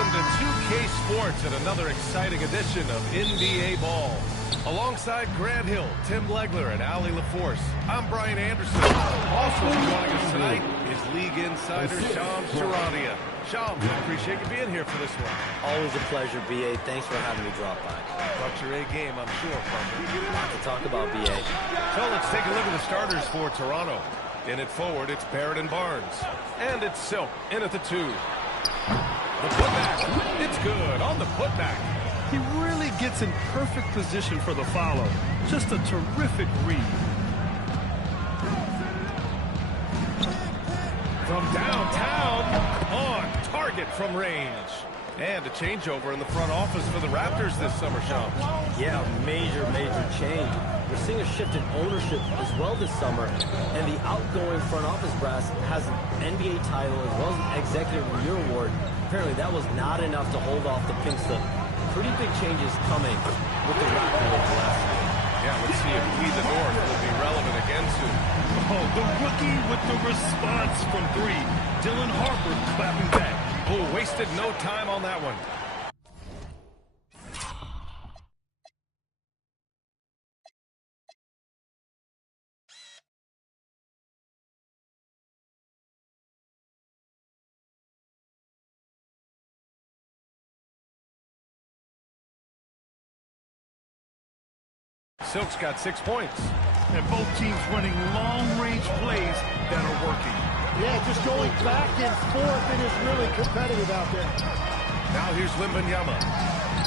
welcome to 2K Sports and another exciting edition of NBA Ball. Alongside Grant Hill, Tim Legler, and Ali LaForce, I'm Brian Anderson. Also joining us tonight is League Insider Shams Charania. Shams, I appreciate you being here for this one. Always a pleasure, B.A. Thanks for having me drop by. Brought your A game, I'm sure, partner. Lot to talk about, B.A. So let's take a look at the starters for Toronto. In it forward, it's Barrett and Barnes. And it's Silk in at the 2. The putback. It's good on the putback. He really gets in perfect position for the follow. Just a terrific read. From downtown, on target from range. And a changeover in the front office for the Raptors this summer, Sean. Yeah, major change. We're seeing a shift in ownership as well this summer, and the outgoing front office brass has an NBA title as well as an Executive of the Year award. Apparently that was not enough to hold off the pink slip. Pretty big changes coming with the Raptors last year. Yeah, let's see if We the North will be relevant again soon. Oh, the rookie with the response from 3. Dylan Harper clapping back. Oh, wasted no time on that one. Silk's got 6 points. And both teams running long-range plays that are working. Yeah, just going back and forth. It is really competitive out there. Now here's Wembanyama.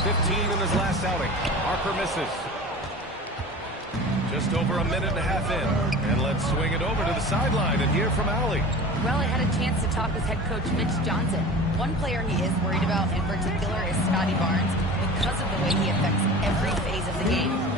15 in his last outing. Harper misses. Just over a minute and a half in. And let's swing it over to the sideline and hear from Ali. Well, I had a chance to talk with head coach Mitch Johnson. One player he is worried about in particular is Scotty Barnes because of the way he affects every phase of the game.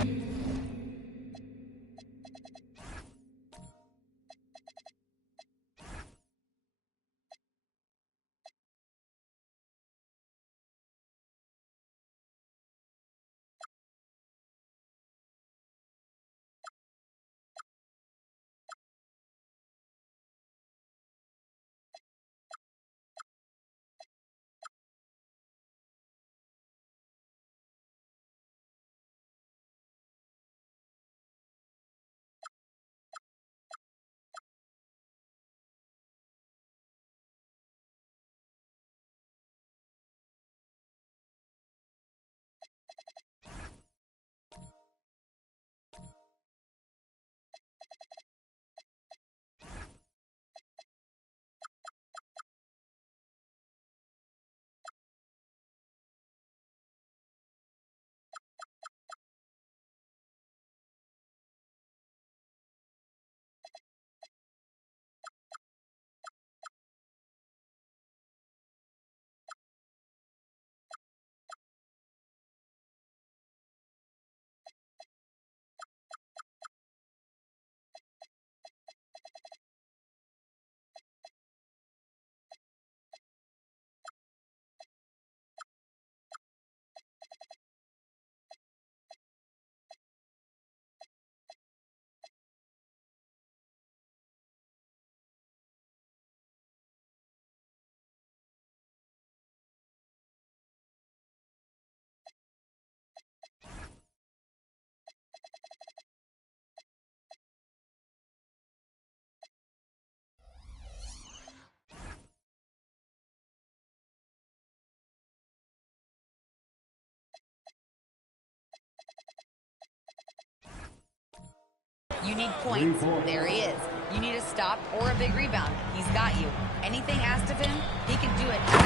You need points. There he is. You need a stop or a big rebound. He's got you. Anything asked of him, he can do it. Up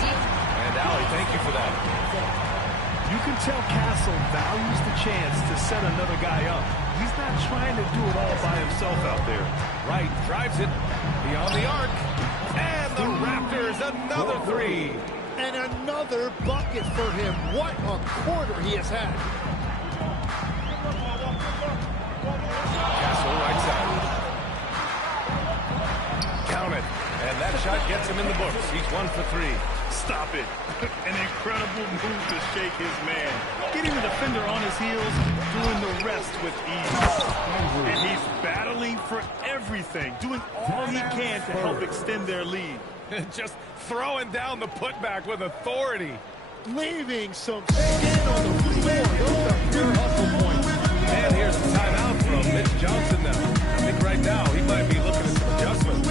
to you. And Ali, thank you for that. You can tell Castle values the chance to set another guy up. He's not trying to do it all by himself out there. Right, drives it beyond the arc. And the Raptors, another 3. And another bucket for him. What a quarter he has had. Castle right side. Count it. And that shot gets him in the books. He's 1 for 3. Stop it. An incredible move to shake his man. Getting the defender on his heels, doing the rest with ease. And he's battling for everything, doing all he can to help extend their lead. Just throwing down the putback with authority. Leaving some skin on the floor. Those are pure hustle points. And here's the timeout from Mitch Johnson now. I think right now he might be looking at some adjustments.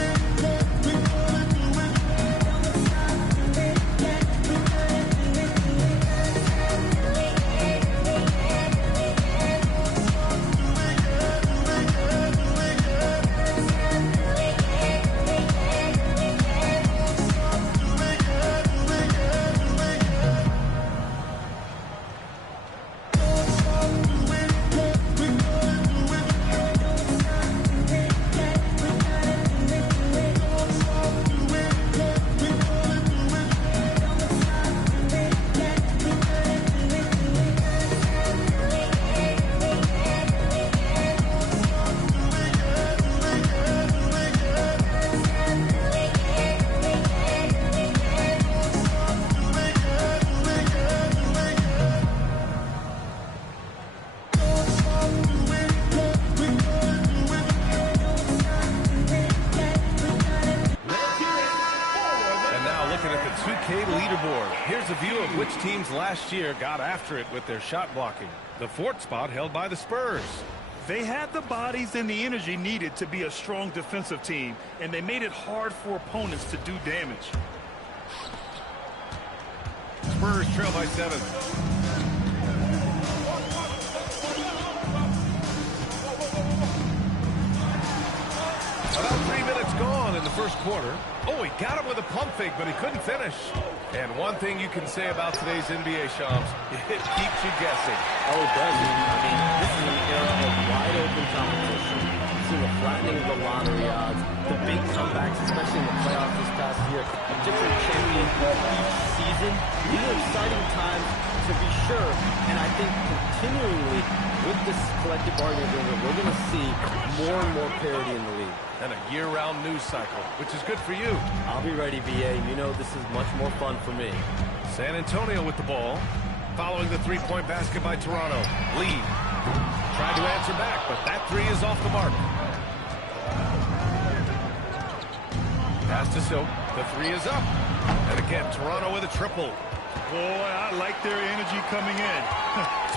Here's a view of which teams last year got after it with their shot blocking. The fourth spot held by the Spurs. They had the bodies and the energy needed to be a strong defensive team, and they made it hard for opponents to do damage. Spurs trail by 7. About 3 minutes gone in the first quarter. Oh, he got him with a pump fake, but he couldn't finish. And one thing you can say about today's NBA, Shams, it keeps you guessing. Oh, it does. I mean, this is an era of wide-open competition. You've seen the flattening of the lottery odds, the big comebacks, especially in the playoffs this past year, a different champion each season. These are exciting times to be sure, and I think continually with this collective bargaining agreement, we're going to see more and more parity in the league. And a year-round news cycle, which is good for you. I'll be ready, VA. You know this is much more fun for me. San Antonio with the ball. Following the three-point basket by Toronto. Lee tried to answer back, but that three is off the mark. Pass to Silk. The three is up. And again, Toronto with a triple. Boy, I like their energy coming in.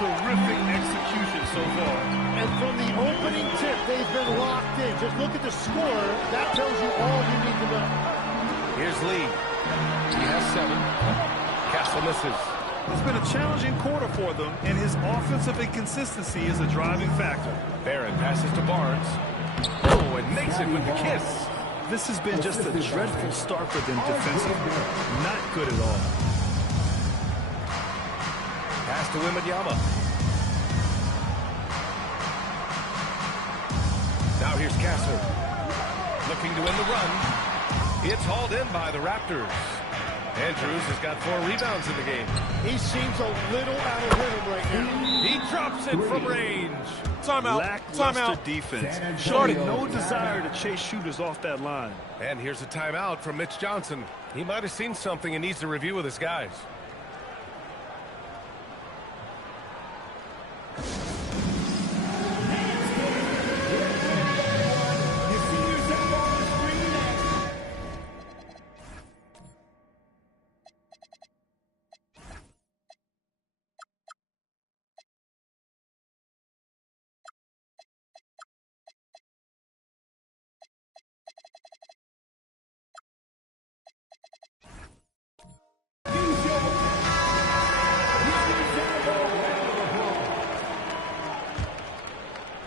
Terrific execution so far. And from the opening tip, they've been locked in. Just look at the score. That tells you all you need to know. Here's Lee. He has 7. Castle misses. It's been a challenging quarter for them, and his offensive inconsistency is a driving factor. Barron passes to Barnes. Oh, and makes it with the kiss. This has been just a dreadful start for them defensively. Not good at all. Pass to Wembanyama. Now here's Castle. Looking to win the run. It's hauled in by the Raptors. Andrews has got 4 rebounds in the game. He seems a little out of rhythm right now. He drops it from range. Timeout. Lackluster defense. Showing no desire to chase shooters off that line. And here's a timeout from Mitch Johnson. He might have seen something and needs to review with his guys.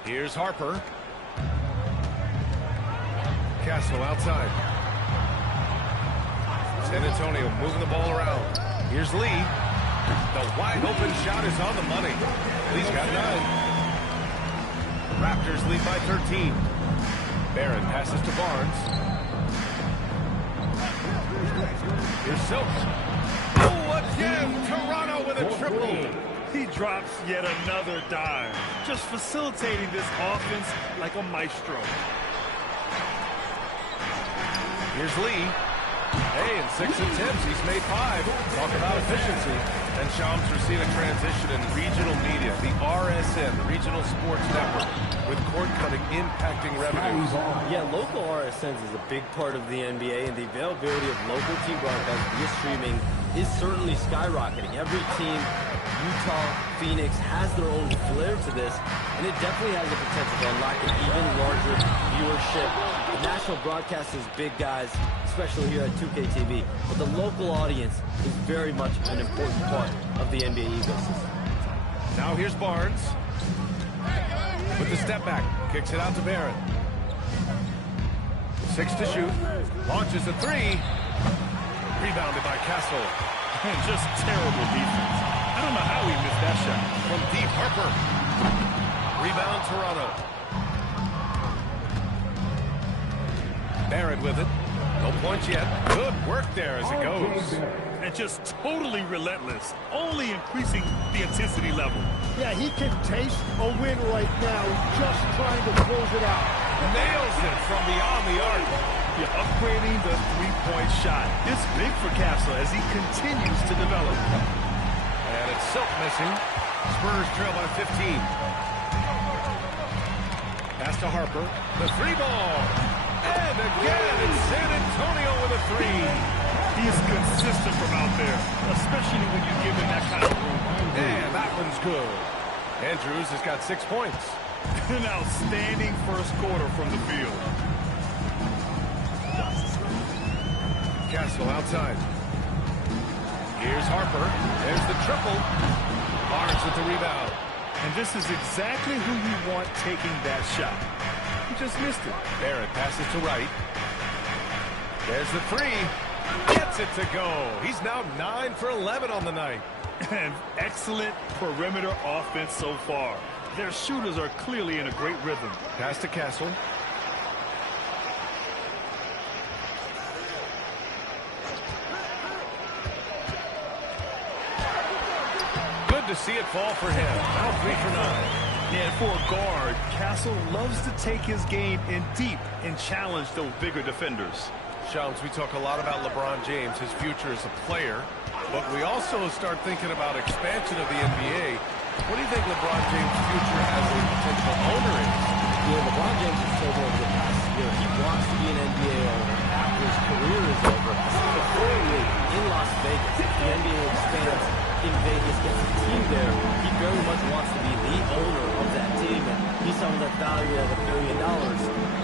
Here's Harper. Castle outside. San Antonio moving the ball around. Here's Lee. The wide open shot is on the money. Lee's got 9. Raptors lead by 13. Barron passes to Barnes. Here's Silk. Oh, again, Toronto with a triple. He drops yet another dime, just facilitating this offense like a maestro. Here's Lee. Hey, in 6 attempts, he's made 5. Talk about efficiency. And Shams, we're seeing a transition in regional media, the RSN, the Regional Sports Network, with cord cutting impacting revenues. Yeah, local RSNs is a big part of the NBA, and the availability of local team broadcasts via streaming is certainly skyrocketing. Every team, Utah, Phoenix, has their own flair to this, and it definitely has the potential to unlock an even larger viewership. The national broadcast is big, guys, especially here at 2K TV, but the local audience is very much an important part of the NBA ecosystem. Now here's Barnes. With the step back, kicks it out to Barrett. 6 to shoot, launches a 3. Rebounded by Castle. And just terrible defense. I don't know how he missed that shot. From deep, Harper. Rebound, Toronto. Barrett with it. No points yet. Good work there as it goes. And just totally relentless, only increasing the intensity level. Yeah, he can taste a win right now. He's just trying to close it out. Nails it from beyond the arc. You're upgrading the three-point shot. It's big for Castle as he continues to develop. And it's Silk missing. Spurs trail by 15. Pass to Harper. The 3-ball. And again, it's San Antonio with a 3. He is consistent from out there, especially when you give him that kind of room. And that one's good. Andrews has got 6 points. An outstanding first quarter from the field. Castle outside. Here's Harper. There's the triple. Barnes with the rebound. And this is exactly who you want taking that shot. He just missed it. Barrett passes to right. There's the 3. Gets it to go. He's now 9 for 11 on the night. And excellent perimeter offense so far. Their shooters are clearly in a great rhythm. Pass to Castle. Good to see it fall for him. Now 3 for 9. And for a guard, Castle loves to take his game in deep and challenge those bigger defenders. Shams, we talk a lot about LeBron James, his future as a player, but we also start thinking about expansion of the NBA. What do you think LeBron James' future as a potential owner is? Yeah, LeBron James has told over the past year he wants to be an NBA owner after his career is over. Preferably in Las Vegas. If the NBA expands in Vegas, gets a team there, he very much wants to be the owner of that team. And he's someone that's valued at $1 billion.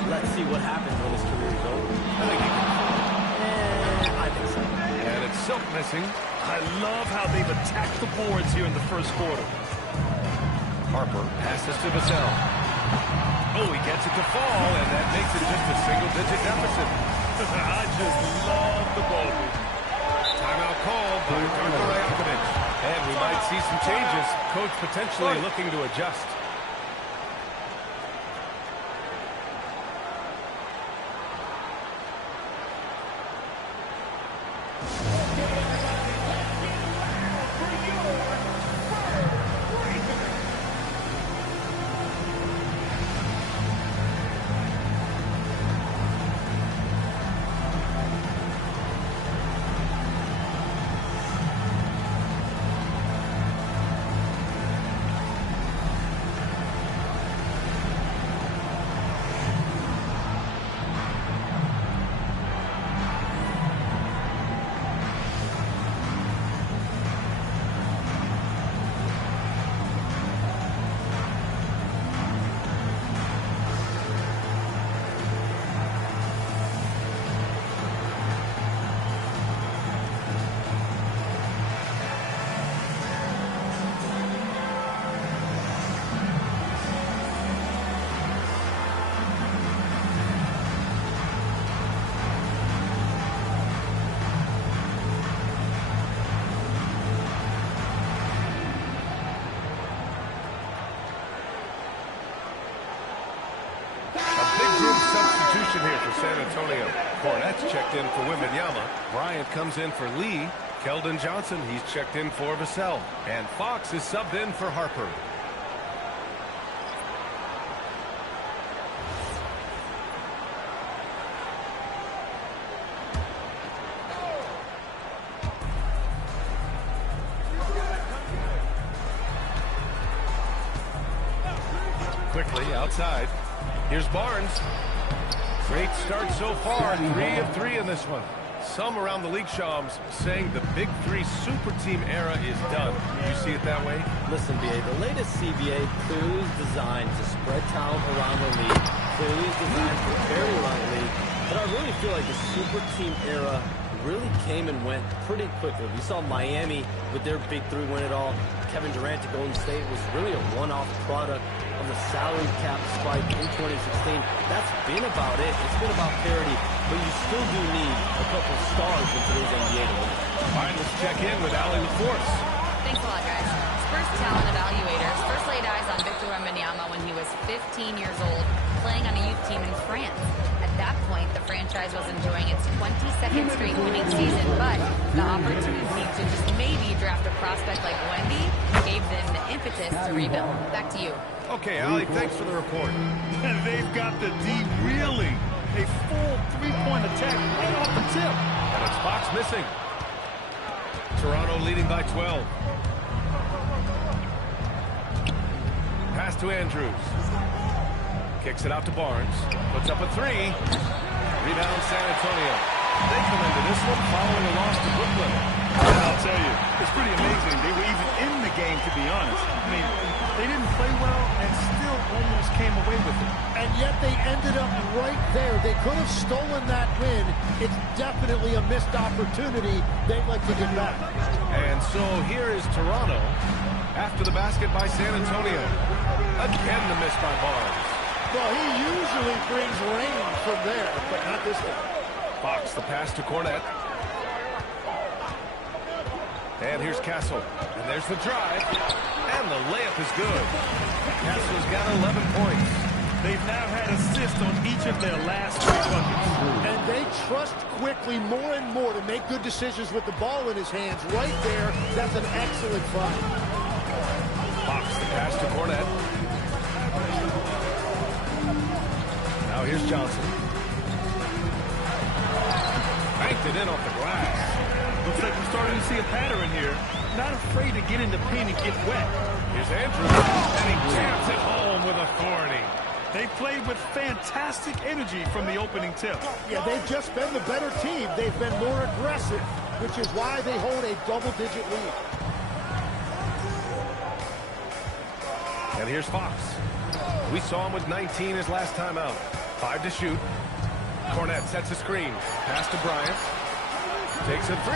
Let's see what happens when his career is over. I think so. And it's Silk missing. I love how they've attacked the boards here in the first quarter. Harper passes to Vassell. Oh, he gets it to fall, and that makes it just a single-digit deficit. I just love the ball. Timeout called by Darko Rajakovic. And we might see some changes. Coach potentially looking to adjust. Substitution here for San Antonio. Cornette's checked in for Wembanyama. Bryant comes in for Lee. Keldon Johnson, he's checked in for Vassell. And Fox is subbed in for Harper. quickly outside. Here's Barnes. Great start so far. 3 of 3 in this one. Some around the league, Shams, saying the Big Three super team era is done. You see it that way? Listen, BA, the latest CBA clearly is designed to spread talent around the league, clearly is designed for parity around the league, but I really feel like the super team era really came and went pretty quickly. We saw Miami with their Big Three win it all. Kevin Durant to Golden State was really a one-off product of the salary cap spike in 2016. That's been about it. It's been about parity, but you still do need a couple stars in today's NBA to win. All right, let's check in with Allie LaForce. Thanks a lot, guys. Spurs talent evaluators first laid eyes on Victor Wembanyama when he was 15 years old, playing on a youth team in France. At that point, the franchise was enjoying its 22nd straight winning season, but the opportunity to just maybe draft a prospect like Wemby gave them the impetus to rebuild. Back to you. Okay, Allie, thanks for the report. And they've got the D reeling. A full three-point attack right off the tip. And it's Fox missing. Toronto leading by 12. Pass to Andrews. Kicks it out to Barnes. Puts up a 3. Rebound San Antonio. They come into this one following a loss to Brooklyn. And I'll tell you, it's pretty amazing. They were even in the game, to be honest. I mean, they didn't play well and still almost came away with it. And yet they ended up right there. They could have stolen that win. It's definitely a missed opportunity they'd like to get back. And so here is Toronto after the basket by San Antonio. Again the miss by Barnes. Well, he usually brings rain from there, but not this time. Fox the pass to Cornette. And here's Castle. And there's the drive. And the layup is good. Castle's got 11 points. They've now had assists on each of their last 3 buckets. And they trust quickly more and more to make good decisions with the ball in his hands. Right there, that's an excellent find. Fox the pass to Cornette. Now here's Johnson. Banked it in off the glass. Looks like we're starting to see a pattern here. Not afraid to get in the paint and get wet. Here's Andrews. And he jams it home with authority. They played with fantastic energy from the opening tip. Yeah, they've just been the better team. They've been more aggressive, which is why they hold a double-digit lead. And here's Fox. We saw him with 19 his last time out. 5 to shoot. Cornette sets a screen. Pass to Bryant. Takes a 3.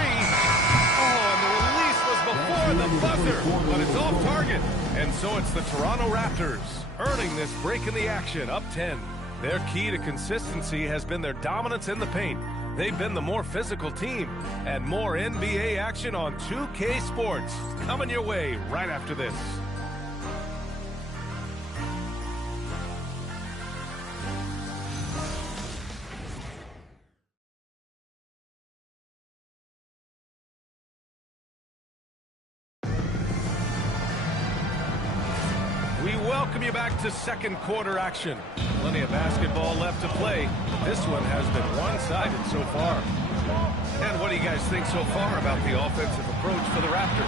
Oh, and the release was before the buzzer, but it's off target. And so it's the Toronto Raptors earning this break in the action, up 10. Their key to consistency has been their dominance in the paint. They've been the more physical team. And more NBA action on 2K Sports. Coming your way right after this. We welcome you back to second quarter action. Plenty of basketball left to play. This one has been one-sided so far. And what do you guys think so far about the offensive approach for the Raptors?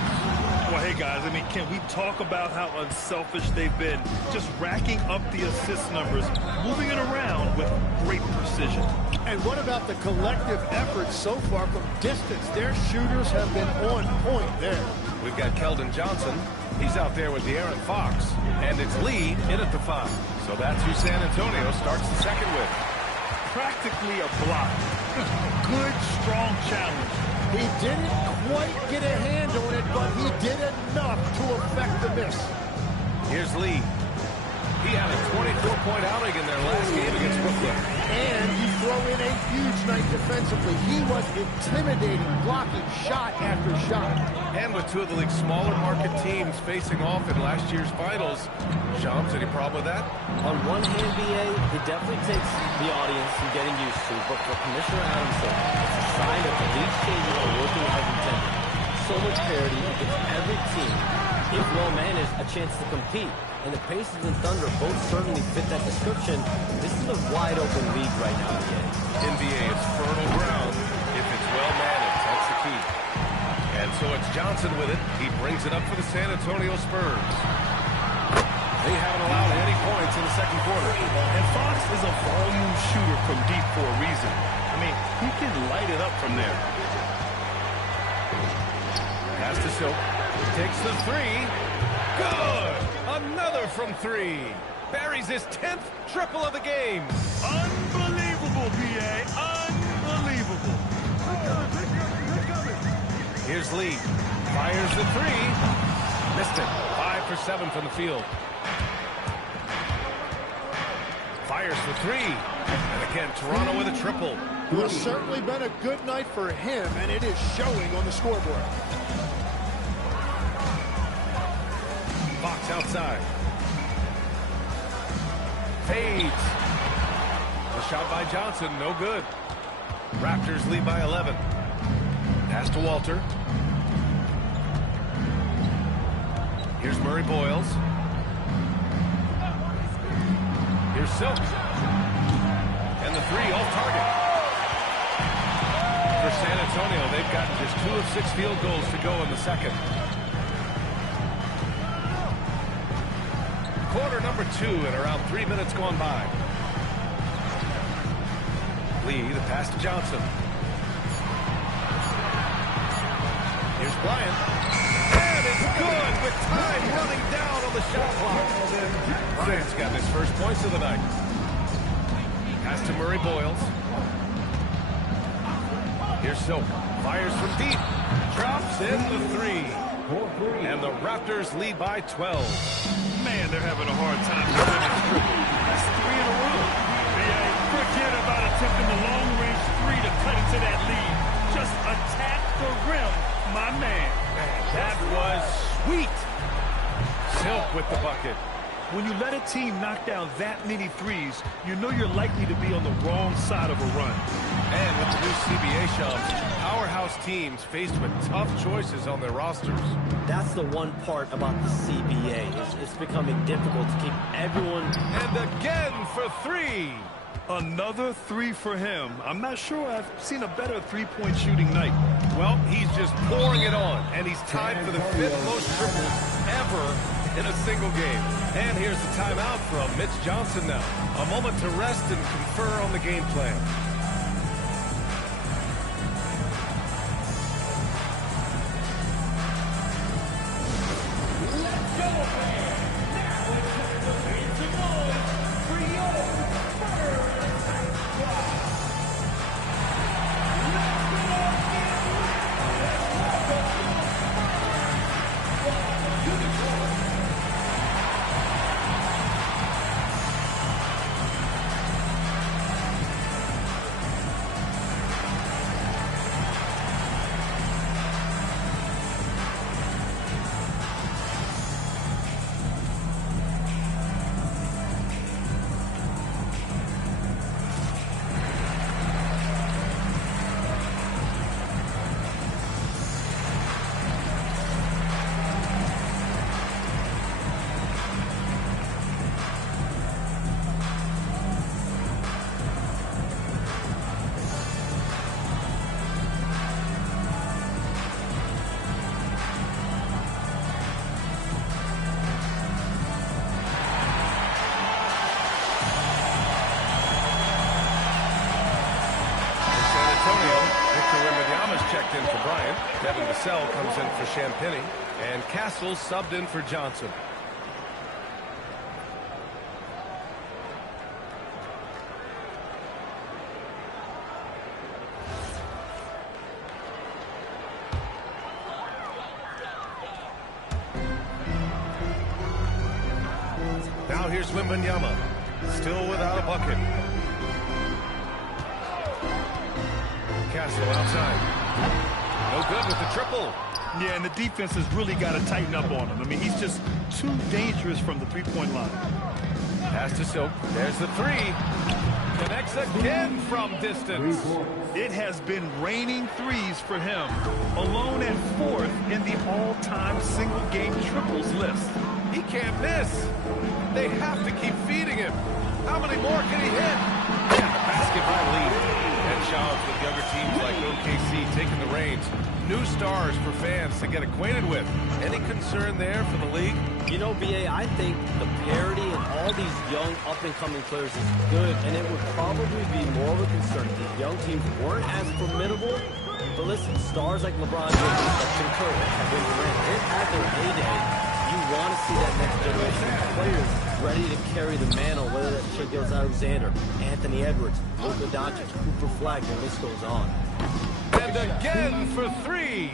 Well, hey, guys, I mean, can we talk about how unselfish they've been? Just racking up the assist numbers, moving it around with great precision. And what about the collective effort so far from distance? Their shooters have been on point there. We've got Keldon Johnson. He's out there with De'Aaron Fox. And it's Lee in at the 5. So that's who San Antonio starts the second with. Practically a block. Good, strong challenge. He didn't quite get a hand on it, but he did enough to affect the miss. Here's Lee. He had a 24-point outing in their last game against Brooklyn. And you throw in a huge night defensively. He was intimidating, blocking shot after shot. And with two of the league's smaller market teams facing off in last year's finals, Shams, any problem with that? On one hand, BA, it definitely takes the audience some getting used to, but for Commissioner Adamson, it's a sign that the league changes are working as intended. So much parity gives every team, if well managed, a chance to compete. And the Pacers and Thunder both certainly fit that description. This is a wide-open league right now, BA. NBA is fertile ground if it's well managed. That's the key. And so it's Johnson with it. He brings it up for the San Antonio Spurs. They haven't allowed any points in is a volume shooter from deep for a reason. I mean, he can light it up from there. Pass to Silk. Takes the three. Good! Another from three. Buries his 10th triple of the game. Unbelievable, PA. Unbelievable. Here's Lee. Fires the three. Missed it. 5 for 7 from the field. Fires for three. And again, Toronto with a triple. It has certainly been a good night for him, and it is showing on the scoreboard. Fox outside. Fades. The shot by Johnson, no good. Raptors lead by 11. Pass to Walter. Here's Murray Boyles. Here's Silk. And the three off target. For San Antonio, they've gotten just 2 of 6 field goals to go in the second. Quarter number 2 and around 3 minutes gone by. Lee, the pass to Johnson. Here's Bryant. And it's good with time running down on the shot clock. Bryant's got his first points of the night. Pass to Murray Boyles. Here's Silk. Fires from deep. Drops in the three. And the Raptors lead by 12. Man, they're having a hard time defending this triple. That's 3 in a row. Yeah, forget about attempting the long-range three to cut into that lead. Just attack the rim, my man. That was sweet. Silk with the bucket. When you let a team knock down that many threes, you know you're likely to be on the wrong side of a run. And with the new CBA showers, powerhouse teams faced with tough choices on their rosters. That's the one part about the CBA. It's becoming difficult to keep everyone. And again for three. Another three for him. I'm not sure I've seen a better three-point shooting night. Well, he's just pouring it on, and he's tied for the 5th most triples ever in a single game. And here's the timeout from Mitch Johnson now. A moment to rest and confer on the game plan. Checked in for Bryant. Devin Vassell comes in for Champagny. And Castle subbed in for Johnson. Now here's Wembanyama. Still without a bucket. Castle outside. No good with the triple. Yeah, and the defense has really got to tighten up on him. I mean, he's just too dangerous from the three-point line. Pass to Silk. There's the three. Connects again from distance. It has been raining threes for him. Alone at 4th in the all-time single-game triples list. He can't miss. They have to keep feeding him. How many more can he hit? Yeah, the basket by Lee. And Shaw's with younger teams like OKC taking the reins. New stars for fans to get acquainted with. Any concern there for the league? You know, BA, I think the parity in all all these young, up-and-coming players is good, and it would probably be more of a concern if the young teams weren't as formidable. But listen, stars like LeBron James, Stephen Curry, Kevin Durant, they're at their heyday. You want to see that next generation of players ready to carry the mantle, whether that's Shai Gilgeous-Alexander, Anthony Edwards, Luka Doncic, Cooper Flag, the list goes on. And again for three.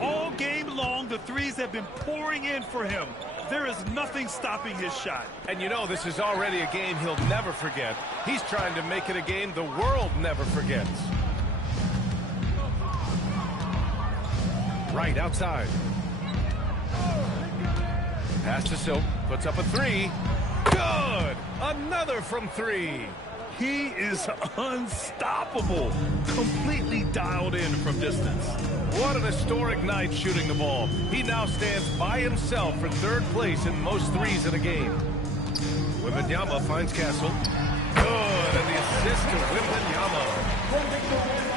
All game long, the threes have been pouring in for him. There is nothing stopping his shot. And you know this is already a game he'll never forget. He's trying to make it a game the world never forgets. Right outside. Pass to Silk. Puts up a three. Good! Another from three. He is unstoppable. Completely dialed in from distance. What an historic night shooting the ball. He now stands by himself for third place in most threes in a game. Wembanyama finds Castle. Good, and the assist to Wembanyama.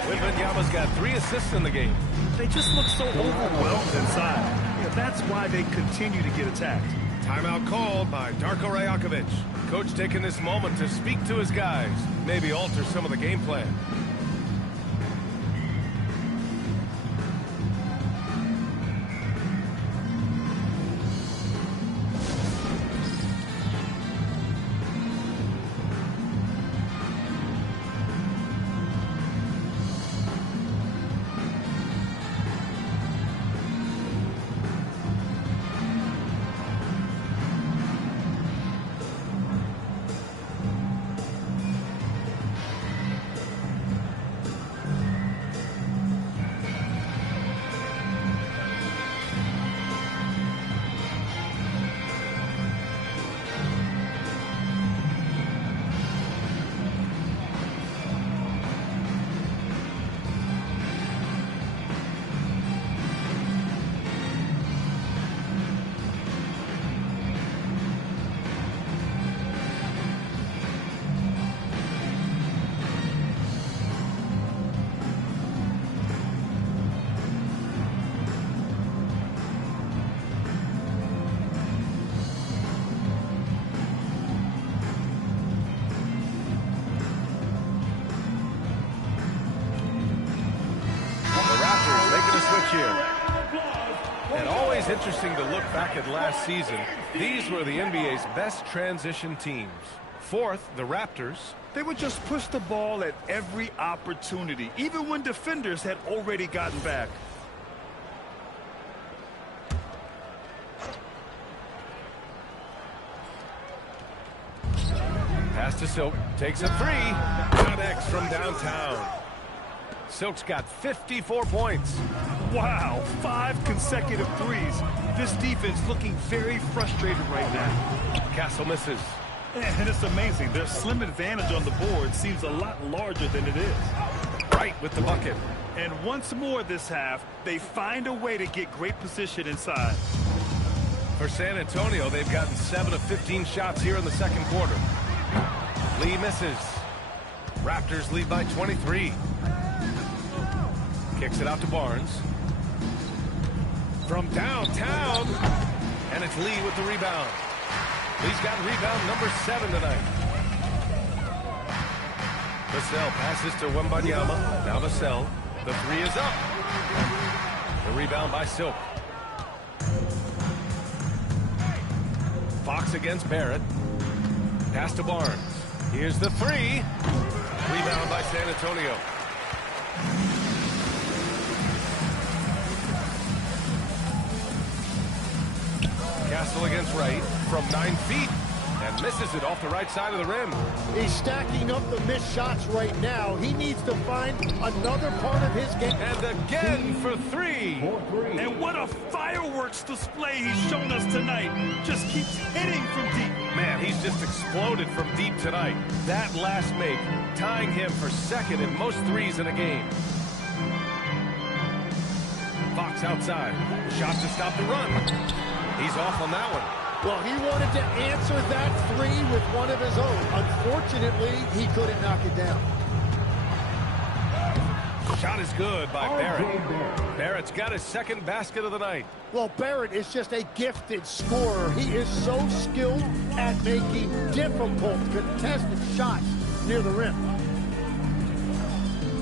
Wembanyama's got 3 assists in the game. They just look so overwhelmed inside. Yeah, that's why they continue to get attacked. Timeout called by Darko Rajakovic. Coach taking this moment to speak to his guys, maybe alter some of the game plan. And always interesting to look back at last season. These were the NBA's best transition teams. Fourth, the Raptors. They would just push the ball at every opportunity, even when defenders had already gotten back. Pass to Silk. Takes a three. Connects from downtown. Silk's got 54 points. Wow, 5 consecutive threes. This defense looking very frustrated right now. Castle misses. And it's amazing. Their slim advantage on the board seems a lot larger than it is. Right with the bucket. And once more this half, they find a way to get great position inside. For San Antonio, they've gotten 7 of 15 shots here in the second quarter. Lee misses. Raptors lead by 23. Kicks it out to Barnes. From downtown. And it's Lee with the rebound. Lee's got rebound number 7 tonight. Vassell passes to Wembanyama. Now Vassell. The three is up. The rebound by Silk. Fox against Barrett. Pass to Barnes. Here's the three. Rebound by San Antonio. Castle against Wright from 9 feet and misses it off the right side of the rim. He's stacking up the missed shots right now. He needs to find another part of his game. And again for three. And what a fireworks display he's shown us tonight. Just keeps hitting from deep. Man, he's just exploded from deep tonight. That last make, tying him for second in most threes in a game. Fox outside. Shot to stop the run. He's off on that one. Well, he wanted to answer that three with one of his own. Unfortunately, he couldn't knock it down. Shot is good by Barrett. Barrett's got his second basket of the night. Well, Barrett is just a gifted scorer. He is so skilled at making difficult, contested shots near the rim.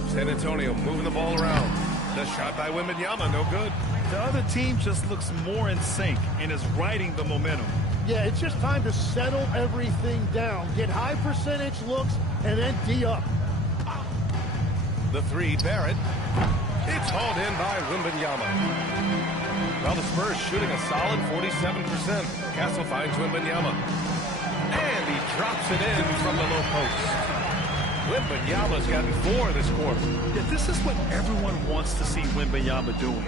San Antonio moving the ball around. The shot by Wembanyama, no good. The other team just looks more in sync and is riding the momentum. Yeah, it's just time to settle everything down. Get high percentage looks and then D up. The three, Barrett. It's hauled in by Wembanyama. Well, the Spurs shooting a solid 47%. Castle finds Wembanyama. And he drops it in from the low post. Wembanyama's gotten 4 this quarter. Yeah, this is what everyone wants to see Wembanyama doing.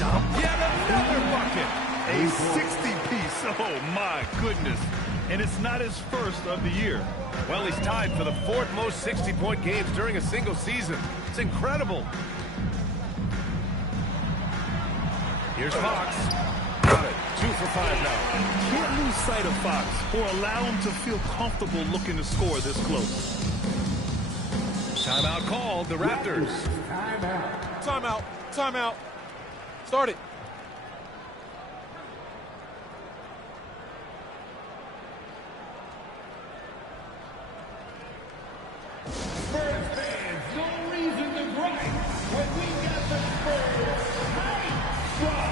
Yet another bucket. A 60-piece. Oh, my goodness. And it's not his first of the year. Well, he's tied for the 4th most 60-point games during a single season. It's incredible. Here's Fox. Got it. 2 for 5 now. Can't lose sight of Fox or allow him to feel comfortable looking to score this close. Timeout called. The Raptors. Timeout. Timeout. Start it. Spurs fans, no reason to gripe when we got the Spurs right from.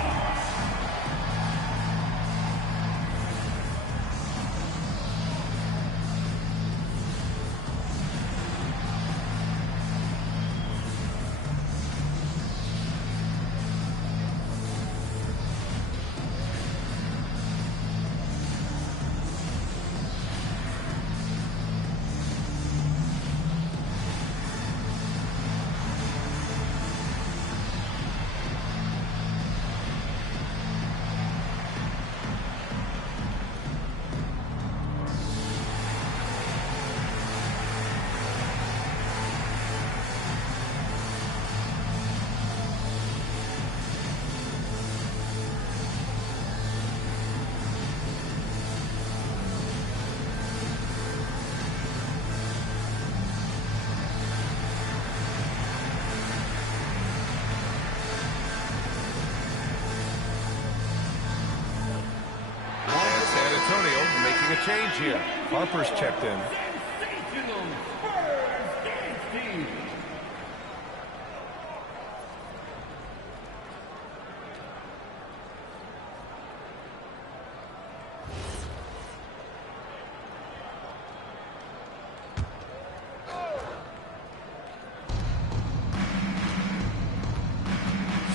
Making a change here. Harper's checked in. Sensational Spurs dance team.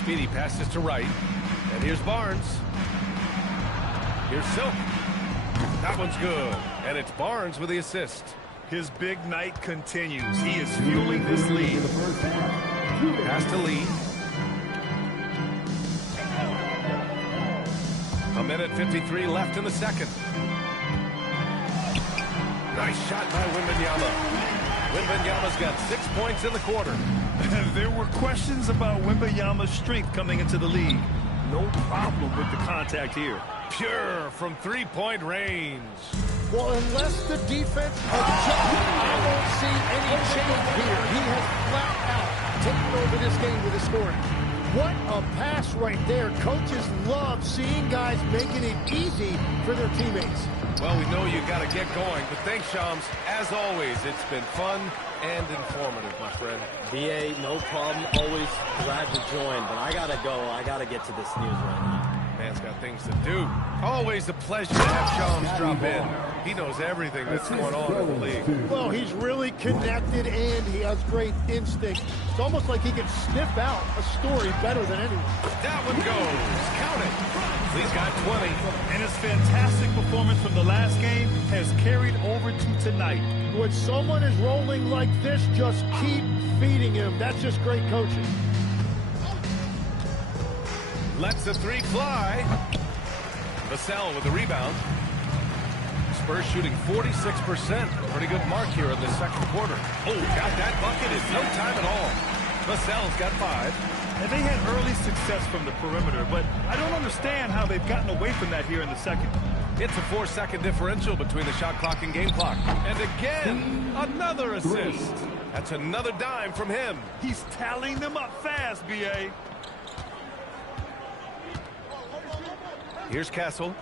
Speedy passes to Wright. And here's Barnes. Here's Silk. That one's good. And it's Barnes with the assist. His big night continues. He is fueling this lead. Pass to Lee. A minute 53 left in the second. Nice shot by Wembanyama. Wembanyama's got 6 points in the quarter. There were questions about Wembanyama's strength coming into the league. No problem with the contact here. Pure from three-point range. Well, unless the defense adjusts, I don't see any change here. He has flat out taken over this game with his scoring. What a pass right there. Coaches love seeing guys making it easy for their teammates. Well, we know you got to get going, but thanks, Shams. As always, it's been fun and informative, my friend. BA, no problem. Always glad to join, but I got to go. I got to get to this news right now. Man's got things to do. Always a pleasure to have Shams drop in. He knows everything that's going on in the league. Well, he's really connected and he has great instinct. It's almost like he can sniff out a story better than anyone. That one goes. Count it. He's got 20. And his fantastic performance from the last game has carried over to tonight. When someone is rolling like this, just keep feeding him. That's just great coaching. Lets the three fly. Vassell with the rebound. Spurs shooting 46%. Pretty good mark here in the second quarter. Oh, got that bucket in no time at all. Vassell's got 5. And they had early success from the perimeter, but I don't understand how they've gotten away from that here in the second. It's a 4-second differential between the shot clock and game clock. And again, another assist. That's another dime from him. He's tallying them up fast, B.A. Here's Castle,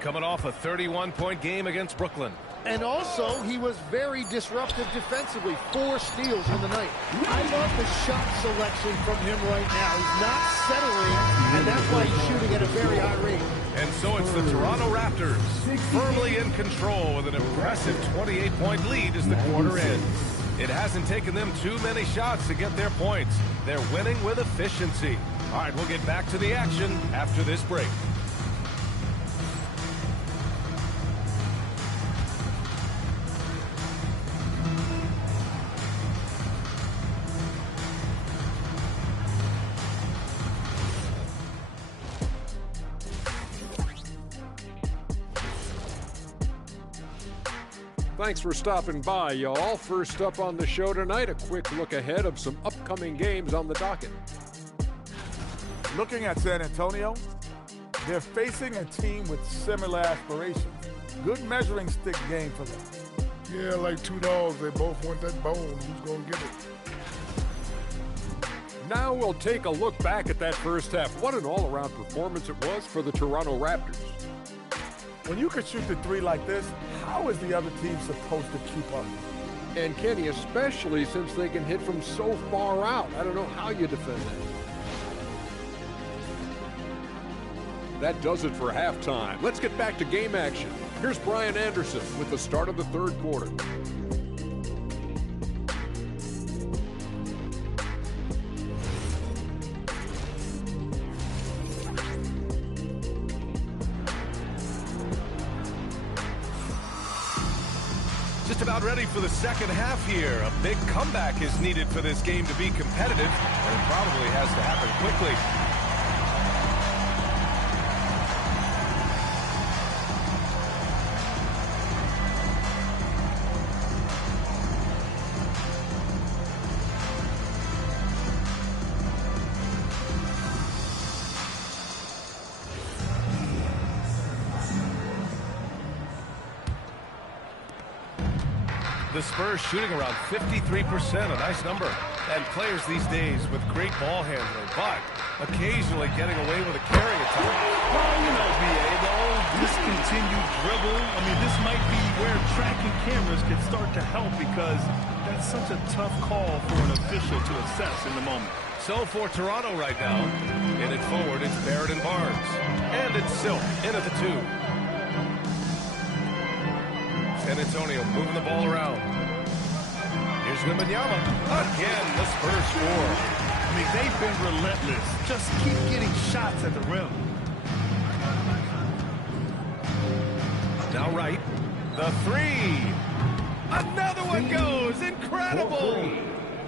coming off a 31-point game against Brooklyn. And also, he was very disruptive defensively. 4 steals on the night. I love the shot selection from him right now. He's not settling, and that's why he's shooting at a very high rate. And so it's the Toronto Raptors, firmly in control with an impressive 28-point lead as the quarter ends. It hasn't taken them too many shots to get their points. They're winning with efficiency. All right, we'll get back to the action after this break. Thanks for stopping by, y'all. First up on the show tonight, a quick look ahead of some upcoming games on the docket. Looking at San Antonio, they're facing a team with similar aspirations. Good measuring stick game for them. Yeah, like 2 dogs, they both want that bone. Who's going to get it? Now we'll take a look back at that first half. What an all-around performance it was for the Toronto Raptors. When you can shoot the 3 like this, how is the other team supposed to keep up? And Kenny, especially since they can hit from so far out. I don't know how you defend that. That does it for halftime. Let's get back to game action. Here's Brian Anderson with the start of the third quarter. Just about ready for the second half here. A big comeback is needed for this game to be competitive, and it probably has to happen quickly. The Spurs shooting around 53%, a nice number. And players these days with great ball handling, but occasionally getting away with a carry at times. Well, you know, B.A., the old discontinued dribble. I mean, this might be where tracking cameras can start to help because that's such a tough call for an official to assess in the moment. So for Toronto right now, in it forward, it's Barrett and Barnes. And it's Silk in at the 2. San Antonio moving the ball around. Here's Wembanyama. Again, the Spurs score. I mean, they've been relentless. Just keep getting shots at the rim. Now right. The 3. Another one goes. Incredible.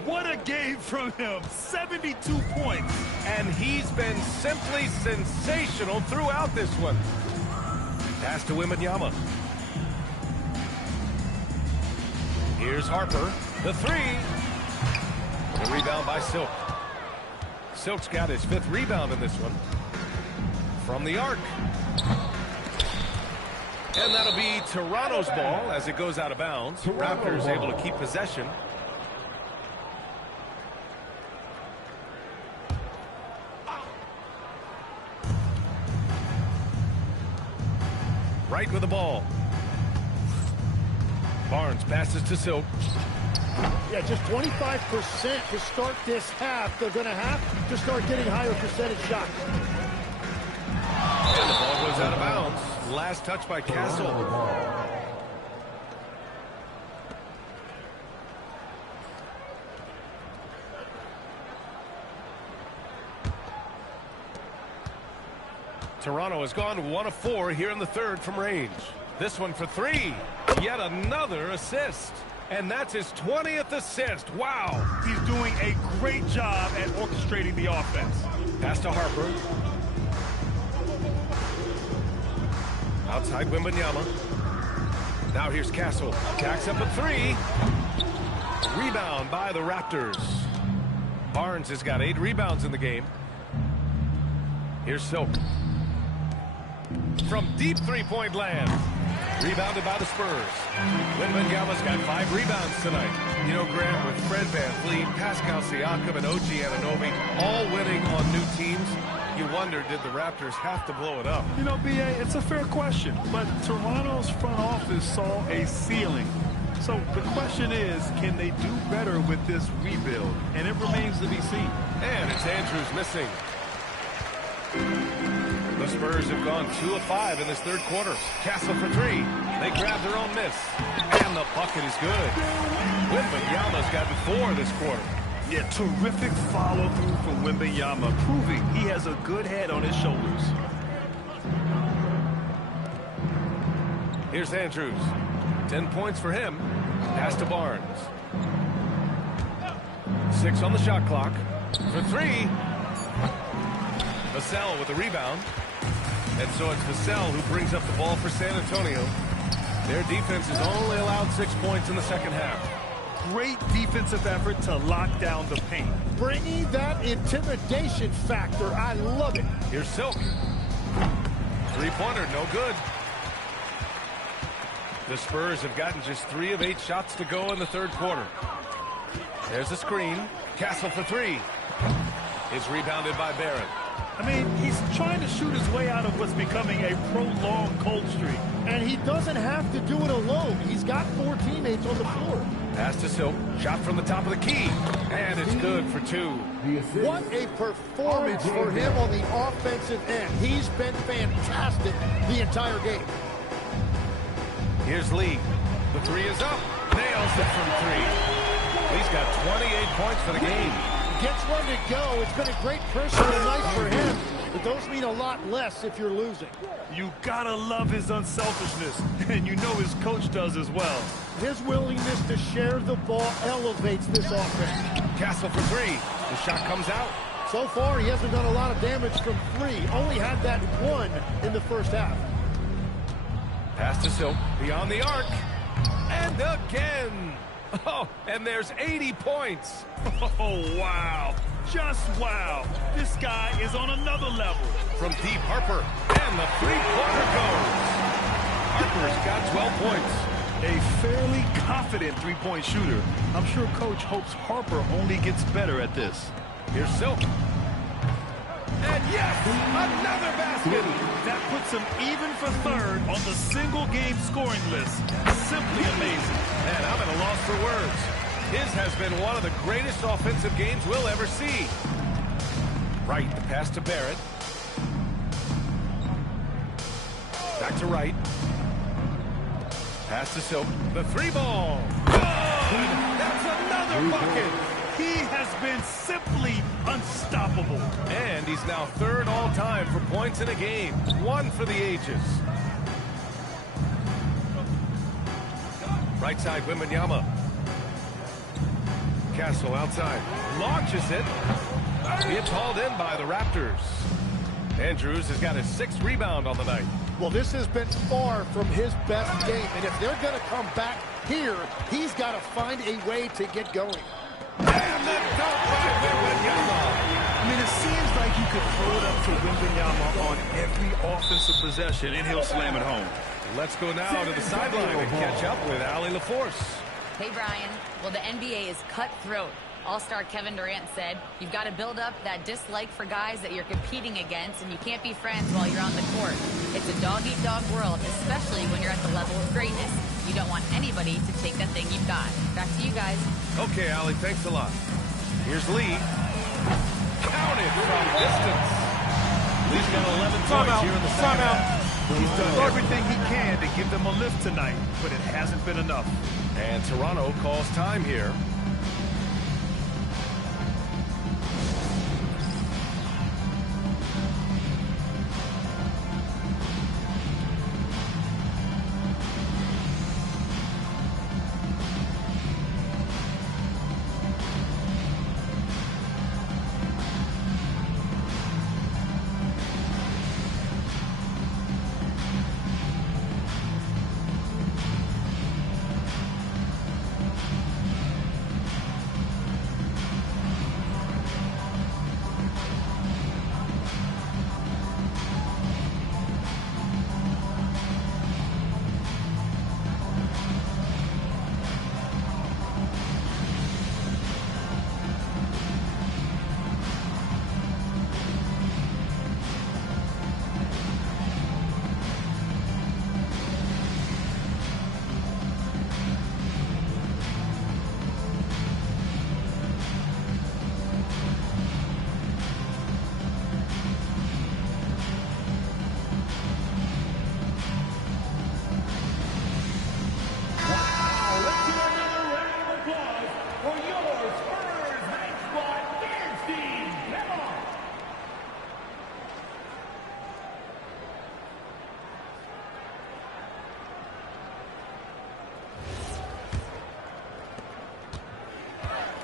What a game from him. 72 points. And he's been simply sensational throughout this one. Pass to Wembanyama. Here's Harper, the 3. The rebound by Silk. Silk's got his 5th rebound in this one. From the arc. And that'll be Toronto's ball as it goes out of bounds. Raptors able to keep possession. Right with the ball. Barnes passes to Silk. Yeah, just 25% to start this half. They're going to have to start getting higher percentage shots. And the ball goes out of bounds. Last touch by Castle. Toronto has gone 1 of 4 here in the third from range. This one for 3. Yet another assist. And that's his 20th assist. Wow. He's doing a great job at orchestrating the offense. Pass to Harper. Outside Wembanyama. Now here's Castle. Jacks up a 3. Rebound by the Raptors. Barnes has got 8 rebounds in the game. Here's Silk. From deep 3-point land. Rebounded by the Spurs. Wembanyama's got 5 rebounds tonight. You know, Grant, with Fred VanVleet, Pascal Siakam, and OG Anunoby all winning on new teams, you wonder, did the Raptors have to blow it up? You know, B.A., it's a fair question, but Toronto's front office saw a ceiling. So the question is, can they do better with this rebuild? And it remains to be seen. And it's Andrews missing. The Spurs have gone 2 of 5 in this third quarter. Castle for 3. They grab their own miss. And the bucket is good. Wembanyama's gotten 4 this quarter. Yeah, terrific follow-through from Wembanyama, proving he has a good head on his shoulders. Here's Andrews. 10 points for him. Pass to Barnes. 6 on the shot clock. For 3. Vassell with the rebound. And so it's Vassell who brings up the ball for San Antonio. Their defense has only allowed 6 points in the second half. Great defensive effort to lock down the paint. Bringing that intimidation factor. I love it. Here's Silk. Three-pointer, no good. The Spurs have gotten just 3 of 8 shots to go in the third quarter. There's the screen. Castle for 3. Is rebounded by Barrett. I mean, he's trying to shoot his way out of what's becoming a prolonged cold streak. And he doesn't have to do it alone. He's got 4 teammates on the floor. Pass to Silk. Shot from the top of the key. And it's good for 2. What a performance for him on the offensive end. He's been fantastic the entire game. Here's Lee. The 3 is up. Nails it from 3. He's got 28 points for the game. Gets one to go. It's been a great personal night for him, but those mean a lot less if you're losing. You gotta love his unselfishness, and you know his coach does as well. His willingness to share the ball elevates this offense. Castle for 3. The shot comes out. So far, he hasn't done a lot of damage from 3. Only had that 1 in the first half. Pass to Silk. Beyond the arc. And again. Oh, and there's 80 points. Oh, wow. Just wow. This guy is on another level. From deep, Harper. And the three-pointer goes. Harper's got 12 points. A fairly confident three-point shooter. I'm sure Coach hopes Harper only gets better at this. Here's Silk. And yes, another basket. That puts him even for 3rd on the single-game scoring list. Simply amazing. And I'm at a loss for words. His has been one of the greatest offensive games we'll ever see. Wright, the pass to Barrett. Back to Wright. Pass to Silk. The 3-ball. Good! That's another bucket. He has been simply unstoppable. And he's now 3rd all-time for points in a game. 1 for the ages. Right side, Wembanyama. Castle outside. Launches it. It's hauled in by the Raptors. Andrews has got his 6th rebound on the night. Well, this has been far from his best game. And if they're going to come back here, he's got to find a way to get going. And the dunk by Wembanyama. I mean, it seems like you could throw it up to Wembanyama on every offensive possession, and he'll slam it home. Let's go now to the sideline and catch up with Allie LaForce. Hey, Brian. Well, the NBA is cutthroat. All-star Kevin Durant said, you've got to build up that dislike for guys that you're competing against, and you can't be friends while you're on the court. It's a dog-eat-dog world, especially when you're at the level of greatness. You don't want anybody to take that thing you've got. Back to you guys. Okay, Allie, thanks a lot. Here's Lee. Counted from distance. Lee's got 11 points here in the second half. He's done everything he can to give them a lift tonight, but it hasn't been enough. And Toronto calls time here.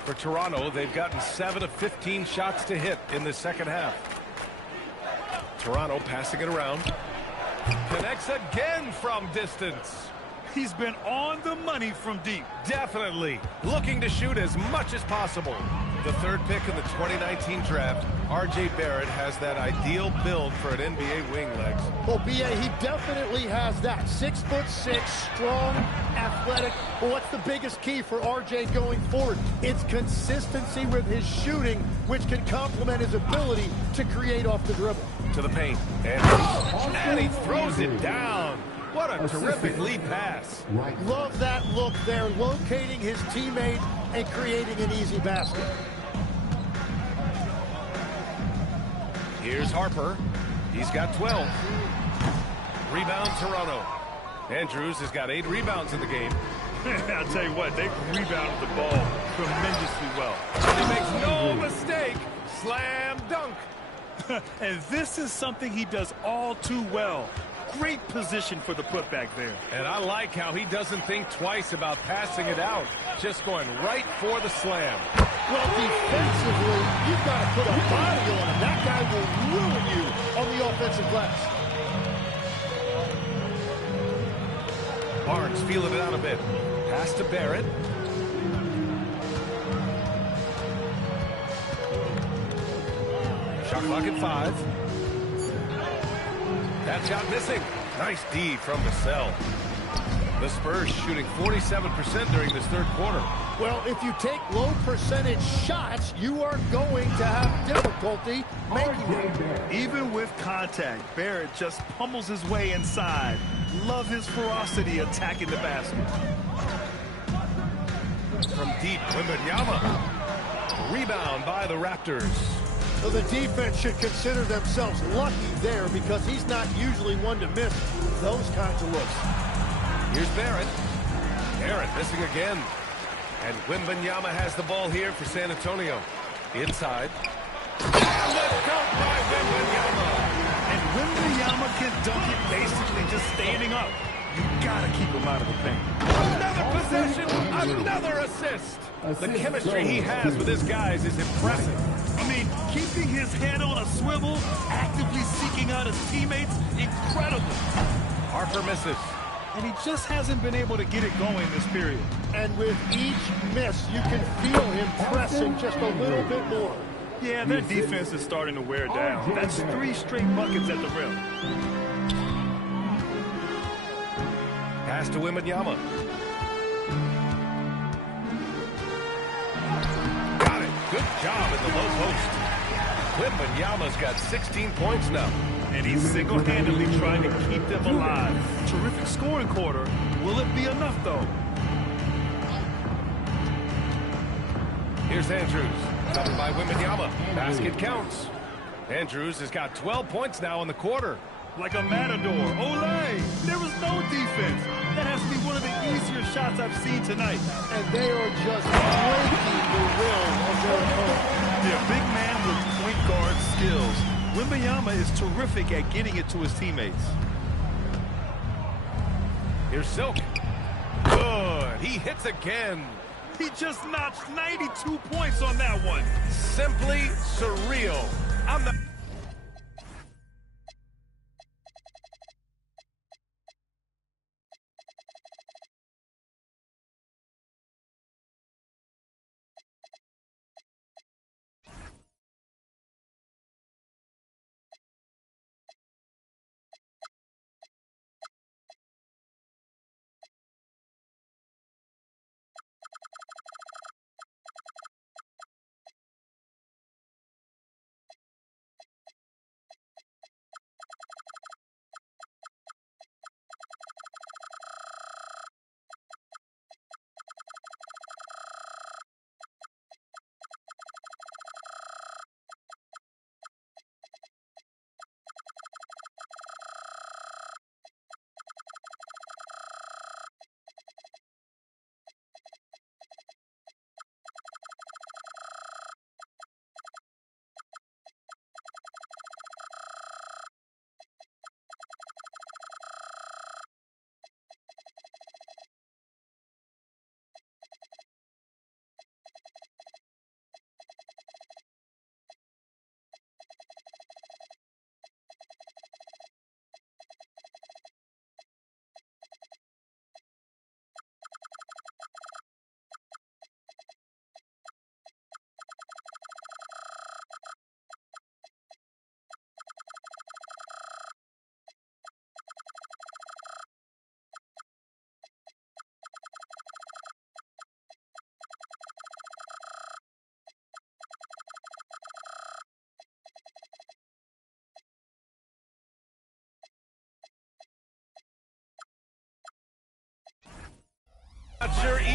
For Toronto, they've gotten 7 of 15 shots to hit in the second half. Toronto passing it around. Connects again from distance. He's been on the money from deep. Definitely looking to shoot as much as possible. The third pick in the 2019 draft, R.J. Barrett has that ideal build for an NBA wing, Legs. Well, B.A., he definitely has that. 6'6", strong, athletic. But what's the biggest key for R.J. going forward? It's consistency with his shooting, which can complement his ability to create off the dribble. To the paint, and he throws it down. What a terrific lead pass. Love that look there, locating his teammate and creating an easy basket. Here's Harper. He's got 12. Rebound, Toronto. Andrews has got 8 rebounds in the game. I'll tell you what, they've rebounded the ball tremendously well. He makes no mistake. Slam dunk. And this is something he does all too well. Great position for the putback there. And I like how he doesn't think twice about passing it out. Just going right for the slam. Well, defensively, you've got to put a body on him. That guy will ruin you on the offensive glass. Barnes feeling it out a bit. Pass to Barrett. Shot clock at 5. That shot missing. Nice D from Vassell. The Spurs shooting 47% during this third quarter. Well, if you take low percentage shots, you are going to have difficulty making them. Even with contact, Barrett just pummels his way inside. Love his ferocity attacking the basket. From deep, Wembanyama. Rebound by the Raptors. So the defense should consider themselves lucky there because he's not usually one to miss those kinds of looks. Here's Barrett. Barrett missing again. And Wembanyama has the ball here for San Antonio. Inside. And the dunk by Wembanyama. And Wembanyama can dunk it basically just standing up. You gotta keep him out of the paint. Another possession, another assist. The chemistry he has with his guys is impressive. I mean, keeping his head on a swivel, actively seeking out his teammates, incredible. Harper misses. And he just hasn't been able to get it going this period. And with each miss, you can feel him pressing just a little bit more. Yeah, their defense is starting to wear down. That's 3 straight buckets at the rim. Pass to Wembanyama. Got it. Good job in the low post. Wembanyama's got 16 points now. And he's single-handedly trying to keep them alive. Terrific scoring quarter. Will it be enough, though? Here's Andrews. Covered by Wembanyama. Basket counts. Andrews has got 12 points now in the quarter. Like a matador. Olé! There was no defense. That has to be one of the easier shots I've seen tonight. And they are just breaking the will of their opponent. They're a big man with point guard skills. Wembanyama is terrific at getting it to his teammates. Here's Silk. Good. He hits again. He just notched 92 points on that one. Simply surreal. I'm the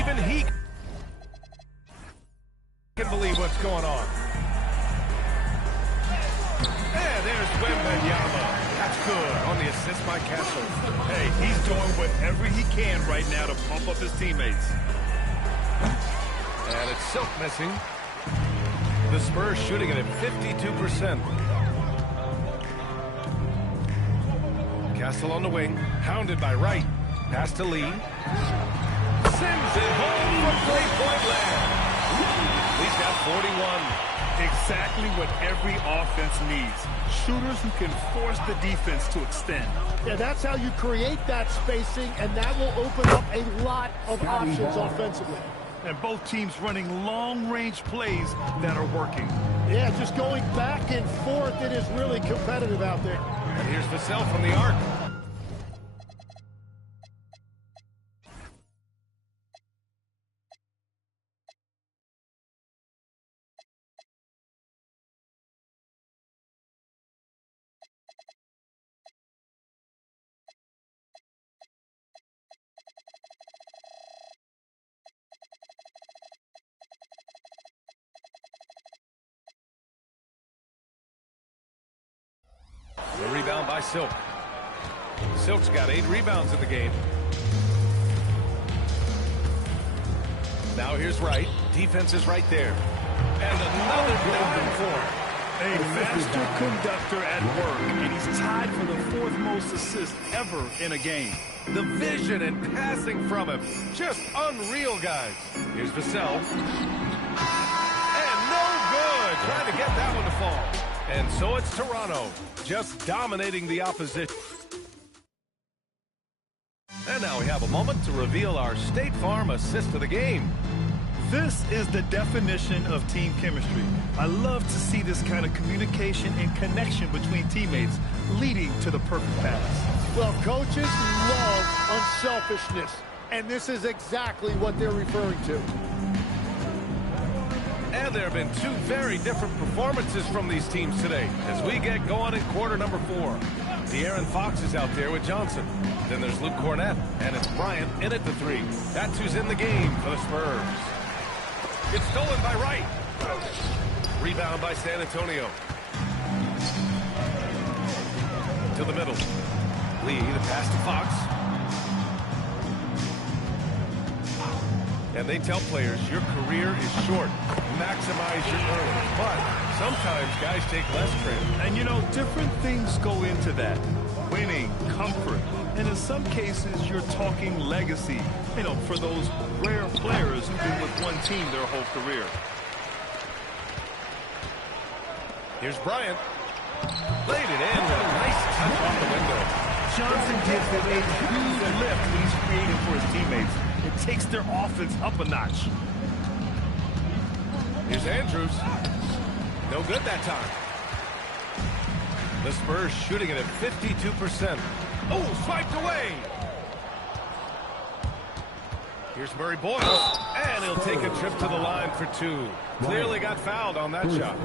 Even he can believe what's going on. And there's Wembanyama. That's good on the assist by Kessler. Hey, he's doing whatever he can right now to pump up his teammates. And it's Silk missing. The Spurs shooting it at 52%. Castle on the wing, hounded by Wright. Pass to Lee. Sends it home from three-point land. Lee's got 41. Exactly what every offense needs. Shooters who can force the defense to extend. Yeah, that's how you create that spacing, and that will open up a lot of options offensively. And both teams running long-range plays that are working. Yeah, just going back and forth, it is really competitive out there. And here's Vassell from the arc. The rebound by Silk. Silk's got 8 rebounds in the game. Now here's Wright. Defense is right there. And another dime for him. A master conductor at work, and he's tied for the 4th most assists ever in a game. The vision and passing from him. Just unreal, guys. Here's Vassell. And no good. Trying to get that one to fall. And so it's Toronto, just dominating the opposition. And now we have a moment to reveal our State Farm assist of the game. This is the definition of team chemistry. I love to see this kind of communication and connection between teammates leading to the perfect pass. Well, coaches love unselfishness, and this is exactly what they're referring to. And there have been 2 very different performances from these teams today as we get going in quarter number 4. De'Aaron Fox is out there with Johnson. Then there's Luke Cornett, and it's Bryant in at the 3. That's who's in the game for the Spurs. It's stolen by Wright. Rebound by San Antonio. To the middle. Lee, the pass to Fox. And they tell players, your career is short. Maximize your earnings. But sometimes guys take less credit. And, you know, different things go into that. Winning, comfort, and in some cases, you're talking legacy, you know, for those rare players who've been with one team their whole career. Here's Bryant. Laid it in with a nice touch off the window. Johnson gives them a huge lift when he's creating for his teammates. It takes their offense up a notch. Here's Andrews. No good that time. The Spurs shooting it at 52%. Oh, swiped away. Here's Murray Boyle. And he'll take a trip to the line for 2. Clearly got fouled on that shot.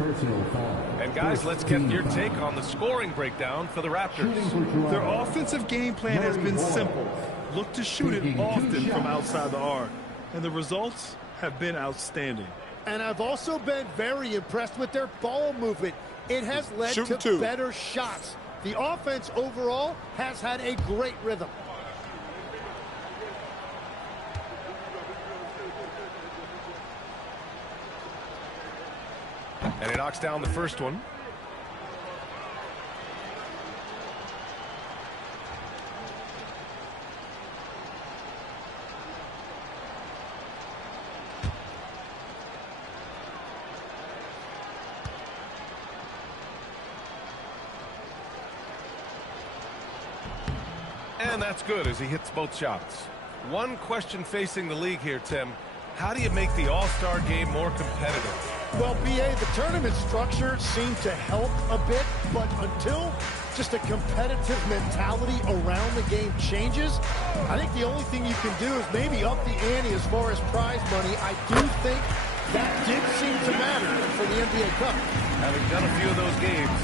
And guys, let's get your take on the scoring breakdown for the Raptors. Their offensive game plan has been simple. Look to shoot it often from outside the arc. And the results have been outstanding. And I've also been very impressed with their ball movement. It has led to better shots. The offense overall has had a great rhythm. And he knocks down the first one. And that's good as he hits both shots. One question facing the league here, Tim. How do you make the All-Star game more competitive? Well, B.A., the tournament structure seemed to help a bit, but until just a competitive mentality around the game changes, I think the only thing you can do is maybe up the ante as far as prize money. I do think that did seem to matter for the NBA Cup. Having done a few of those games,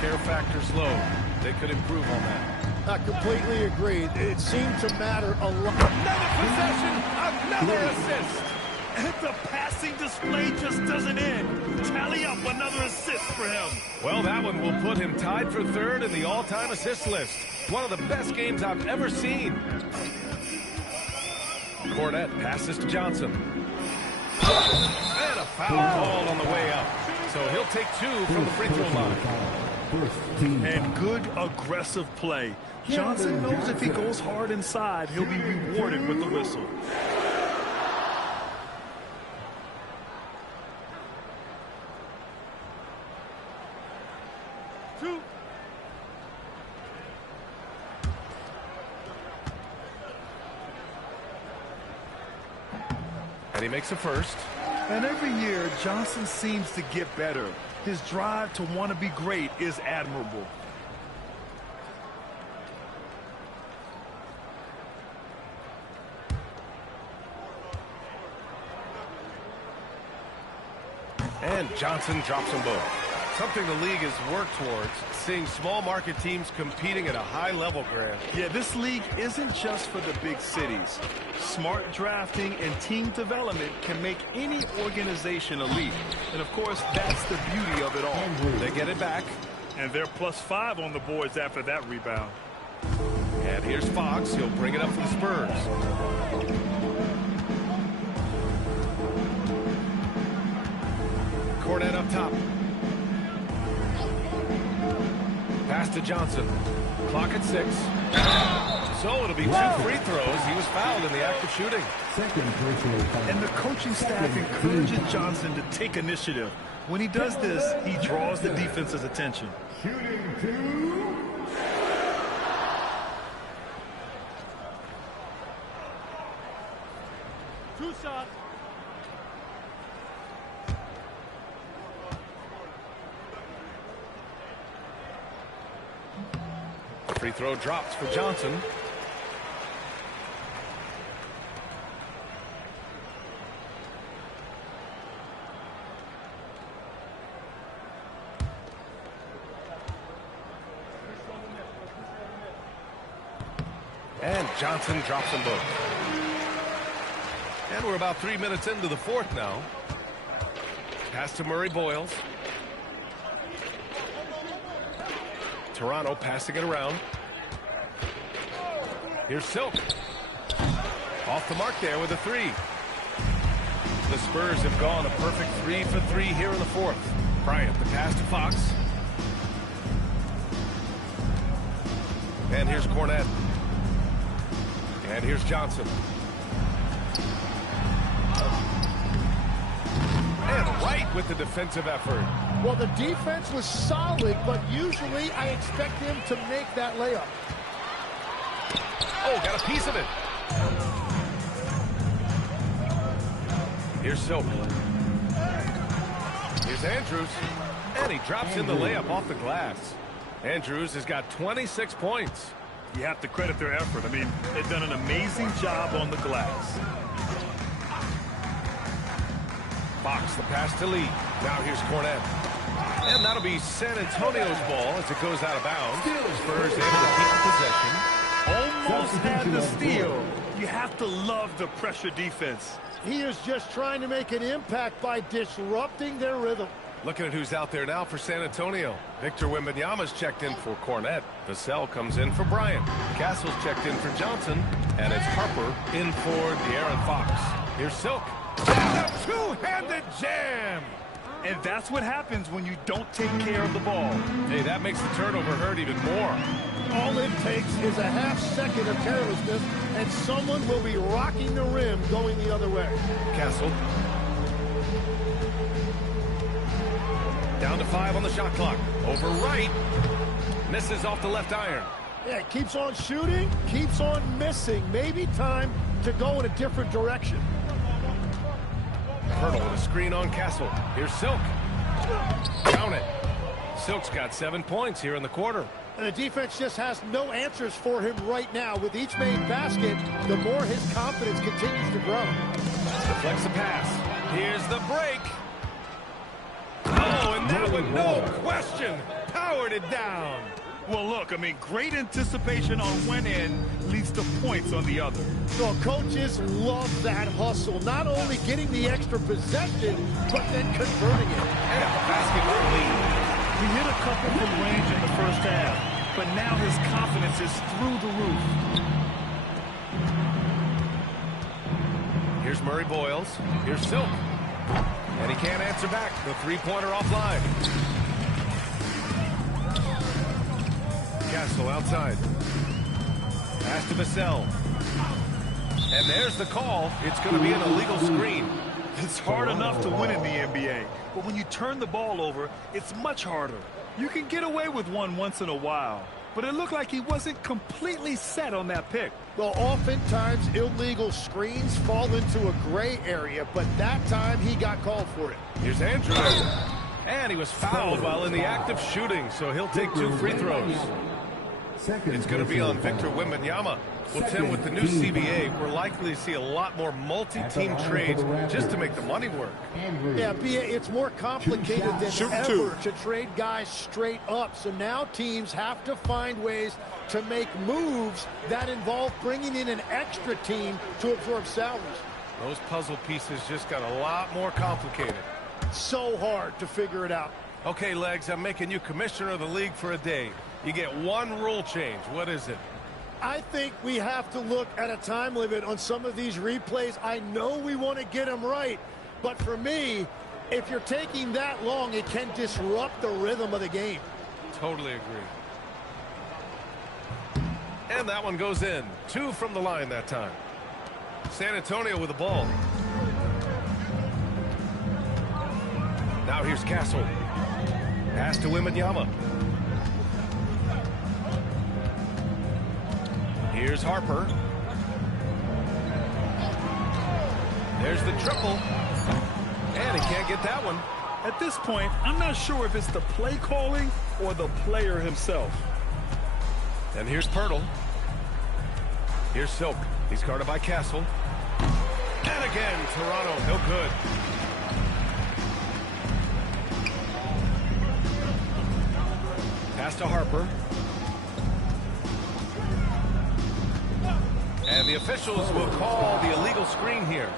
care factor's low. They could improve on that. I completely agree. It seemed to matter a lot. Another possession, another assist. And the passing display just doesn't end. Tally up another assist for him. Well, that one will put him tied for third in the all-time assist list. One of the best games I've ever seen. Cornette passes to Johnson. And a foul called on the way up. So he'll take 2 from the free throw line. And good aggressive play. Johnson knows if he goes hard inside, he'll be rewarded with the whistle. And he makes a first. And every year, Johnson seems to get better. His drive to want to be great is admirable. And Johnson drops them both. Something the league has worked towards, seeing small market teams competing at a high level, Grant. Yeah, this league isn't just for the big cities. Smart drafting and team development can make any organization elite. And of course, that's the beauty of it all. They get it back. And they're +5 on the boards after that rebound. And here's Fox. He'll bring it up for the Spurs. Cornette up top. Pass to Johnson. Clock at 6. So it'll be 2 free throws. He was fouled in the act of shooting. And the coaching staff encourages Johnson to take initiative. When he does this, he draws the defense's attention. Shooting 2. Two shots. Free throw drops for Johnson. And Johnson drops them both. And we're about 3 minutes into the fourth now. Pass to Murray Boyles. Toronto passing it around. Here's Silk. Off the mark there with a 3. The Spurs have gone a perfect 3 for 3 here in the fourth. Bryant, the pass to Fox. And here's Cornette. And here's Johnson. And right with the defensive effort. Well, the defense was solid, but usually I expect him to make that layup. Oh, got a piece of it. Here's Silk. Here's Andrews. And he drops in the layup off the glass. Andrews has got 26 points. You have to credit their effort. I mean, they've done an amazing job on the glass. Fox, the pass to Lee. Now here's Cornette. And that'll be San Antonio's ball as it goes out of bounds. Spurs able to keep the possession. Almost had the steal. You have to love the pressure defense. He is just trying to make an impact by disrupting their rhythm. Looking at who's out there now for San Antonio. Victor Wembanyama's checked in for Cornette. Vassell comes in for Bryant. Castle's checked in for Johnson. And it's Harper in for De'Aaron Fox. Here's Silk. And a two-handed jam. And that's what happens when you don't take care of the ball. Hey, that makes the turnover hurt even more. All it takes is a half second of carelessness, and someone will be rocking the rim going the other way. Castle. Down to 5 on the shot clock. Over right. Misses off the left iron. Yeah, keeps on shooting, keeps on missing. Maybe time to go in a different direction. Hurdle with a screen on Castle. Here's Silk. Count it. Silk's got 7 points here in the quarter. And the defense just has no answers for him right now. With each made basket, the more his confidence continues to grow. Deflects the pass. Here's the break. Oh, and that one, no question, powered it down. Well, look, I mean, great anticipation on one end leads to points on the other. Well, coaches love that hustle. Not only getting the extra possession, but then converting it. And the basketball lead. He hit a couple from range in the first half, but now his confidence is through the roof. Here's Murray Boyles. Here's Silk. And he can't answer back. The three-pointer offline. Castle outside. Pass to Vassell. And there's the call. It's going to be an illegal screen. It's hard enough to win in the NBA, but when you turn the ball over, it's much harder. You can get away with one once in a while, but it looked like he wasn't completely set on that pick. Well, oftentimes illegal screens fall into a gray area, but that time he got called for it. Here's Andrews. And he was fouled while in the act of shooting, so he'll take 2 free throws. It's going to be on Victor Wembanyama. Well, Tim, with the new CBA, we're likely to see a lot more multi-team trades just to make the money work. Yeah, it's more complicated than ever to trade guys straight up. So now teams have to find ways to make moves that involve bringing in an extra team to absorb salaries. Those puzzle pieces just got a lot more complicated. So hard to figure it out. Okay, Legs, I'm making you commissioner of the league for a day. You get one rule change. What is it? I think we have to look at a time limit on some of these replays. I know we want to get them right, but for me, if you're taking that long, it can disrupt the rhythm of the game. Totally agree. And that one goes in. 2 from the line that time. San Antonio with the ball. Now here's Castle. Pass to Wembanyama. Here's Harper. There's the triple. And he can't get that one. At this point, I'm not sure if it's the play calling or the player himself. And here's Pirtle. Here's Silk. He's guarded by Castle. And again, Toronto, no good. Pass to Harper. And the officials will call the illegal screen here.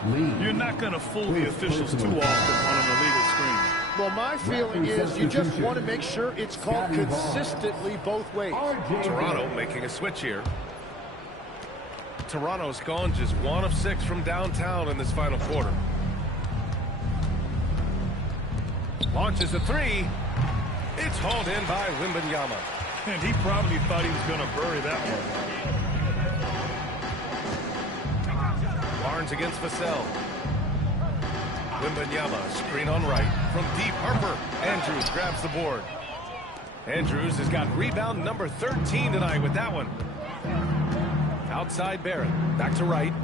You're not going to fool the officials too often on an illegal screen. Well, my feeling is you just want to make sure it's called consistently both ways. Toronto making a switch here. Toronto's gone just 1 of 6 from downtown in this final quarter. Launches a 3. It's hauled in by Wembanyama. And he probably thought he was going to bury that one. Barnes against Vassell. Wembanyama, screen on right. From deep, Harper. Andrews grabs the board. Andrews has got rebound number 13 tonight with that one. Outside Barrett. Back to right.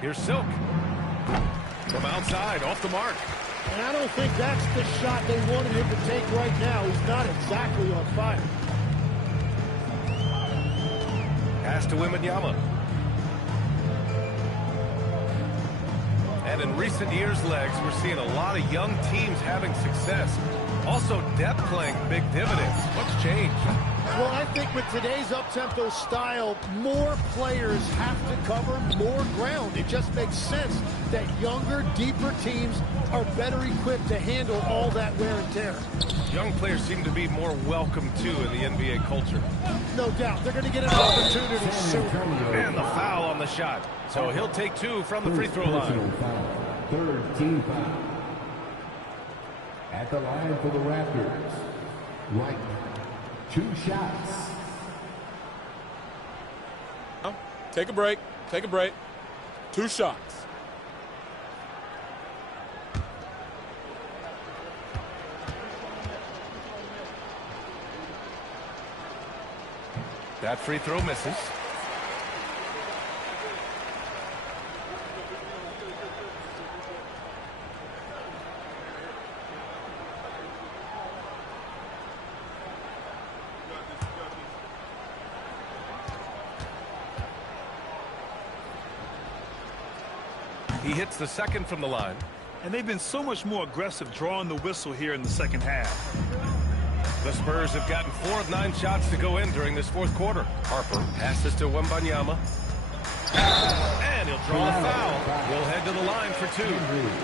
Here's Silk. From outside, off the mark. And I don't think that's the shot they wanted him to take right now. He's not exactly on fire. Pass to Wembanyama. And in recent years, Legs, we're seeing a lot of young teams having success. Also, depth playing big dividends. What's changed? Well, I think with today's up-tempo style, more players have to cover more ground. It just makes sense that younger, deeper teams are better equipped to handle all that wear and tear. Young players seem to be more welcome, too, in the NBA culture. No doubt. They're going to get an opportunity soon. And the foul on the shot. So he'll take 2 from the free throw line. Third team foul. At the line for the Raptors. Right. 2 shots. Take a break. Take a break. 2 shots. That free throw misses. He hits the second from the line. And they've been so much more aggressive drawing the whistle here in the second half. The Spurs have gotten 4 of 9 shots to go in during this fourth quarter. Harper passes to Wembanyama. And he'll draw the foul. He'll head to the line for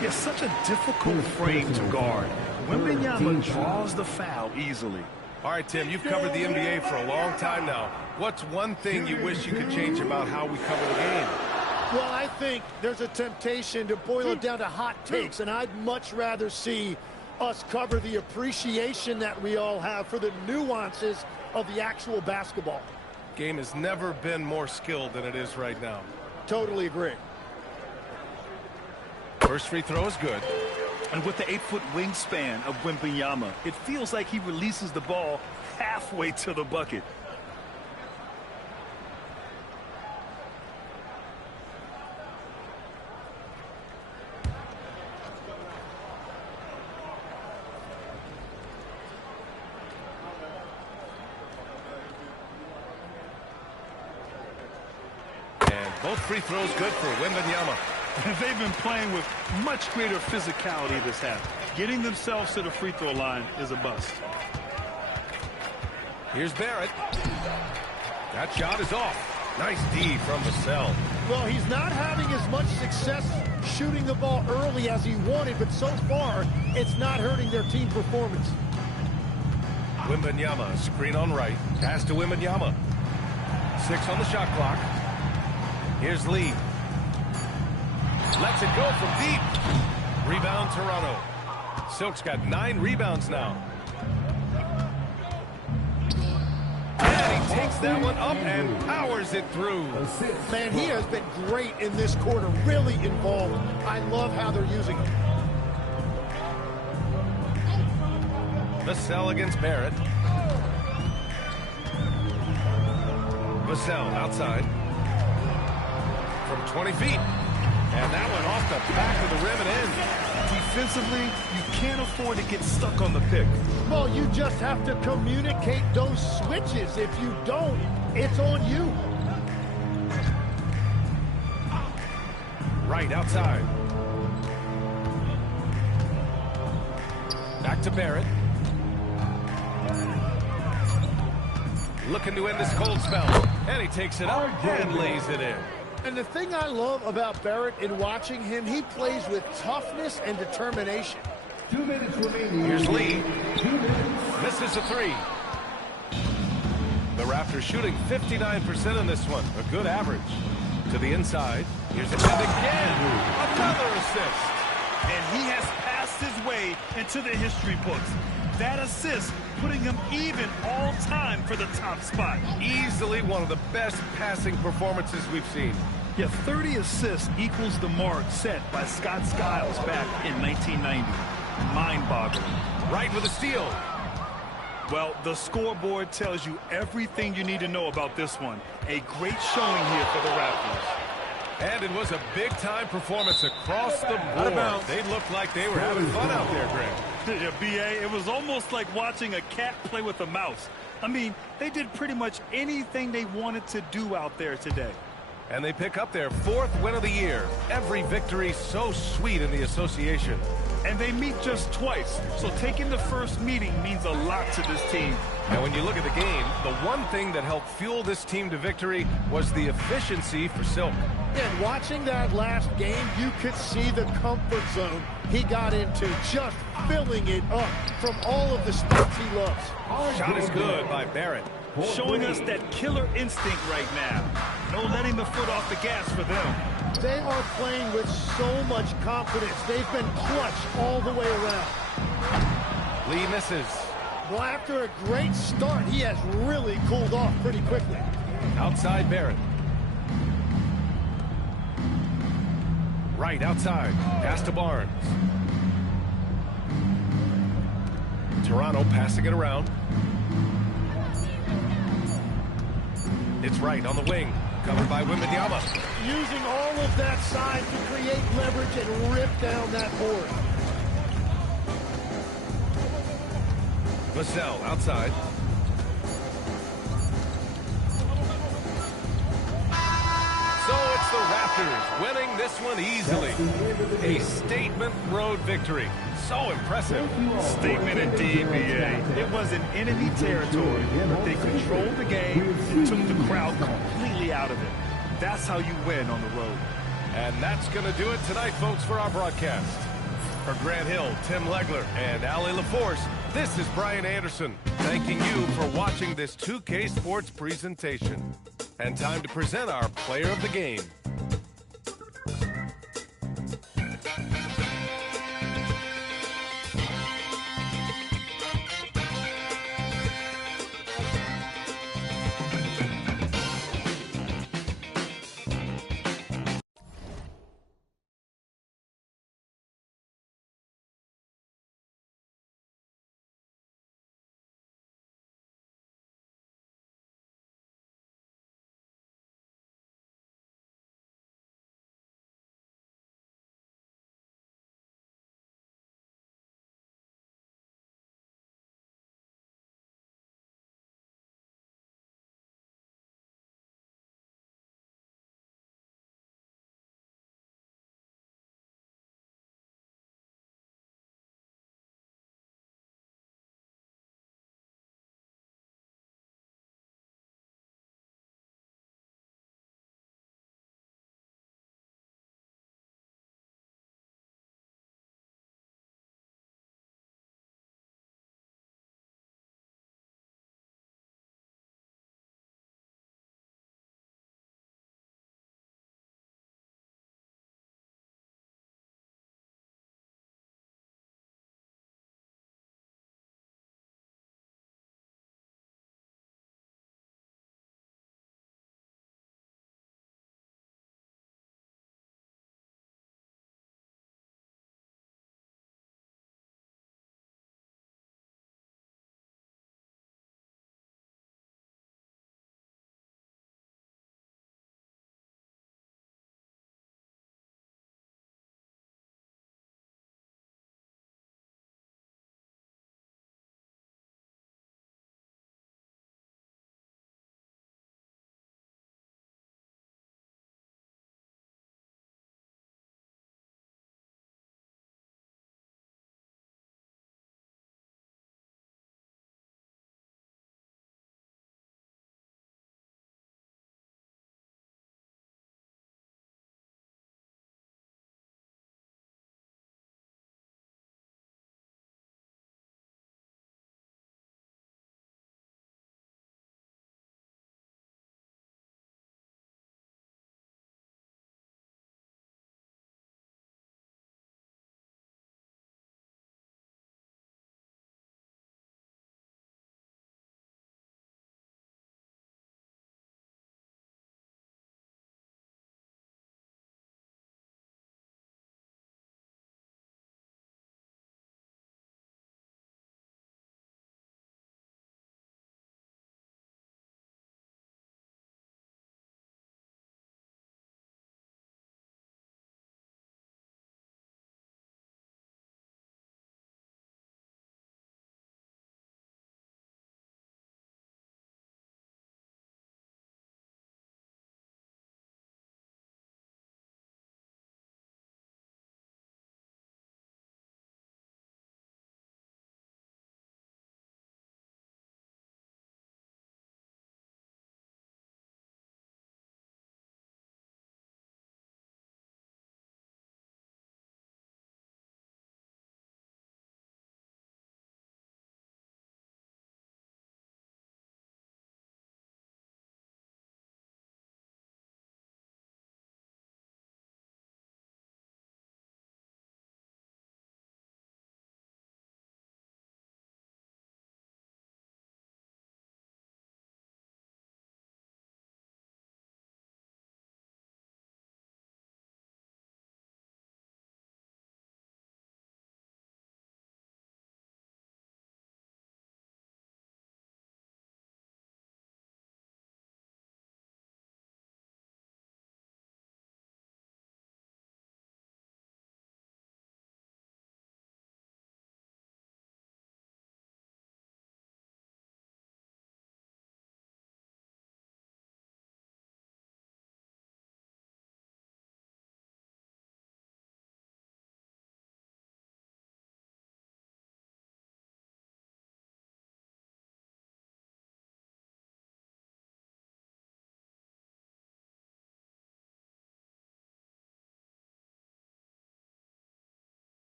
2. It's such a difficult frame to guard. Wembanyama draws the foul easily. All right, Tim, you've covered the NBA for a long time now. What's one thing you wish you could change about how we cover the game? Well, I think there's a temptation to boil it down to hot takes, and I'd much rather see us cover the appreciation that we all have for the nuances of the actual basketball. Game has never been more skilled than it is right now. Totally agree. First free throw is good. And with the 8-foot wingspan of Wembanyama, it feels like he releases the ball halfway to the bucket. Both free throws good for Wembanyama. They've been playing with much greater physicality this half. Getting themselves to the free throw line is a bust. Here's Barrett. That shot is off. Nice D from Vassell. Well, he's not having as much success shooting the ball early as he wanted, but so far, it's not hurting their team performance. Wembanyama, screen on right. Pass to Wembanyama. 6 on the shot clock. Here's Lee. Lets it go from deep. Rebound Toronto. Silk's got 9 rebounds now. And he takes that one up and powers it through. Man, he has been great in this quarter, really involved. I love how they're using him. Vassell against Barrett. Vassell outside. From 20 feet. And that one off the back of the rim and in. Defensively, you can't afford to get stuck on the pick. Well, you just have to communicate those switches. If you don't, it's on you. Right outside. Back to Barrett. Looking to end this cold spell. And he takes it up and lays it in. And the thing I love about Barrett in watching him, he plays with toughness and determination. 2 minutes remaining. Here's Lee. Misses a 3. The Raptors shooting 59% in this one. A good average. To the inside. Here's it again. Another assist. And he has passed his way into the history books. That assist putting him even all time for the top spot. Easily one of the best passing performances we've seen. Yeah, 30 assists equals the mark set by Scott Skiles back in 1990. Mind-boggling. Right with a steal. Well, the scoreboard tells you everything you need to know about this one. A great showing here for the Raptors. And it was a big-time performance across the board. They looked like they were having fun out there, Greg. Yeah, B.A., it was almost like watching a cat play with a mouse. I mean, they did pretty much anything they wanted to do out there today. And they pick up their 4th win of the year. Every victory so sweet in the association. And they meet just twice, so taking the first meeting means a lot to this team. And when you look at the game, the one thing that helped fuel this team to victory was the efficiency for Silk. And watching that last game, you could see the comfort zone he got into, just filling it up from all of the spots he loves. Shot is good by Barrett. Showing us that killer instinct right now. No letting the foot off the gas for them. They are playing with so much confidence. They've been clutch all the way around. Lee misses. Well, after a great start, he has really cooled off pretty quickly. Outside Barrett. Right outside. Pass to Barnes. Toronto passing it around. It's right on the wing. Covered by Wembanyama. Using all of that size to create leverage and rip down that board. Vassell outside. So it's the Raptors, winning this one easily. A statement road victory. So impressive. Statement indeed, B.A. It was in enemy territory, but they controlled the game and took the crowd completely out of it. That's how you win on the road. And that's going to do it tonight, folks, for our broadcast. For Grant Hill, Tim Legler, and Allie LaForce, this is Brian Anderson, thanking you for watching this 2K Sports presentation. And time to present our player of the game.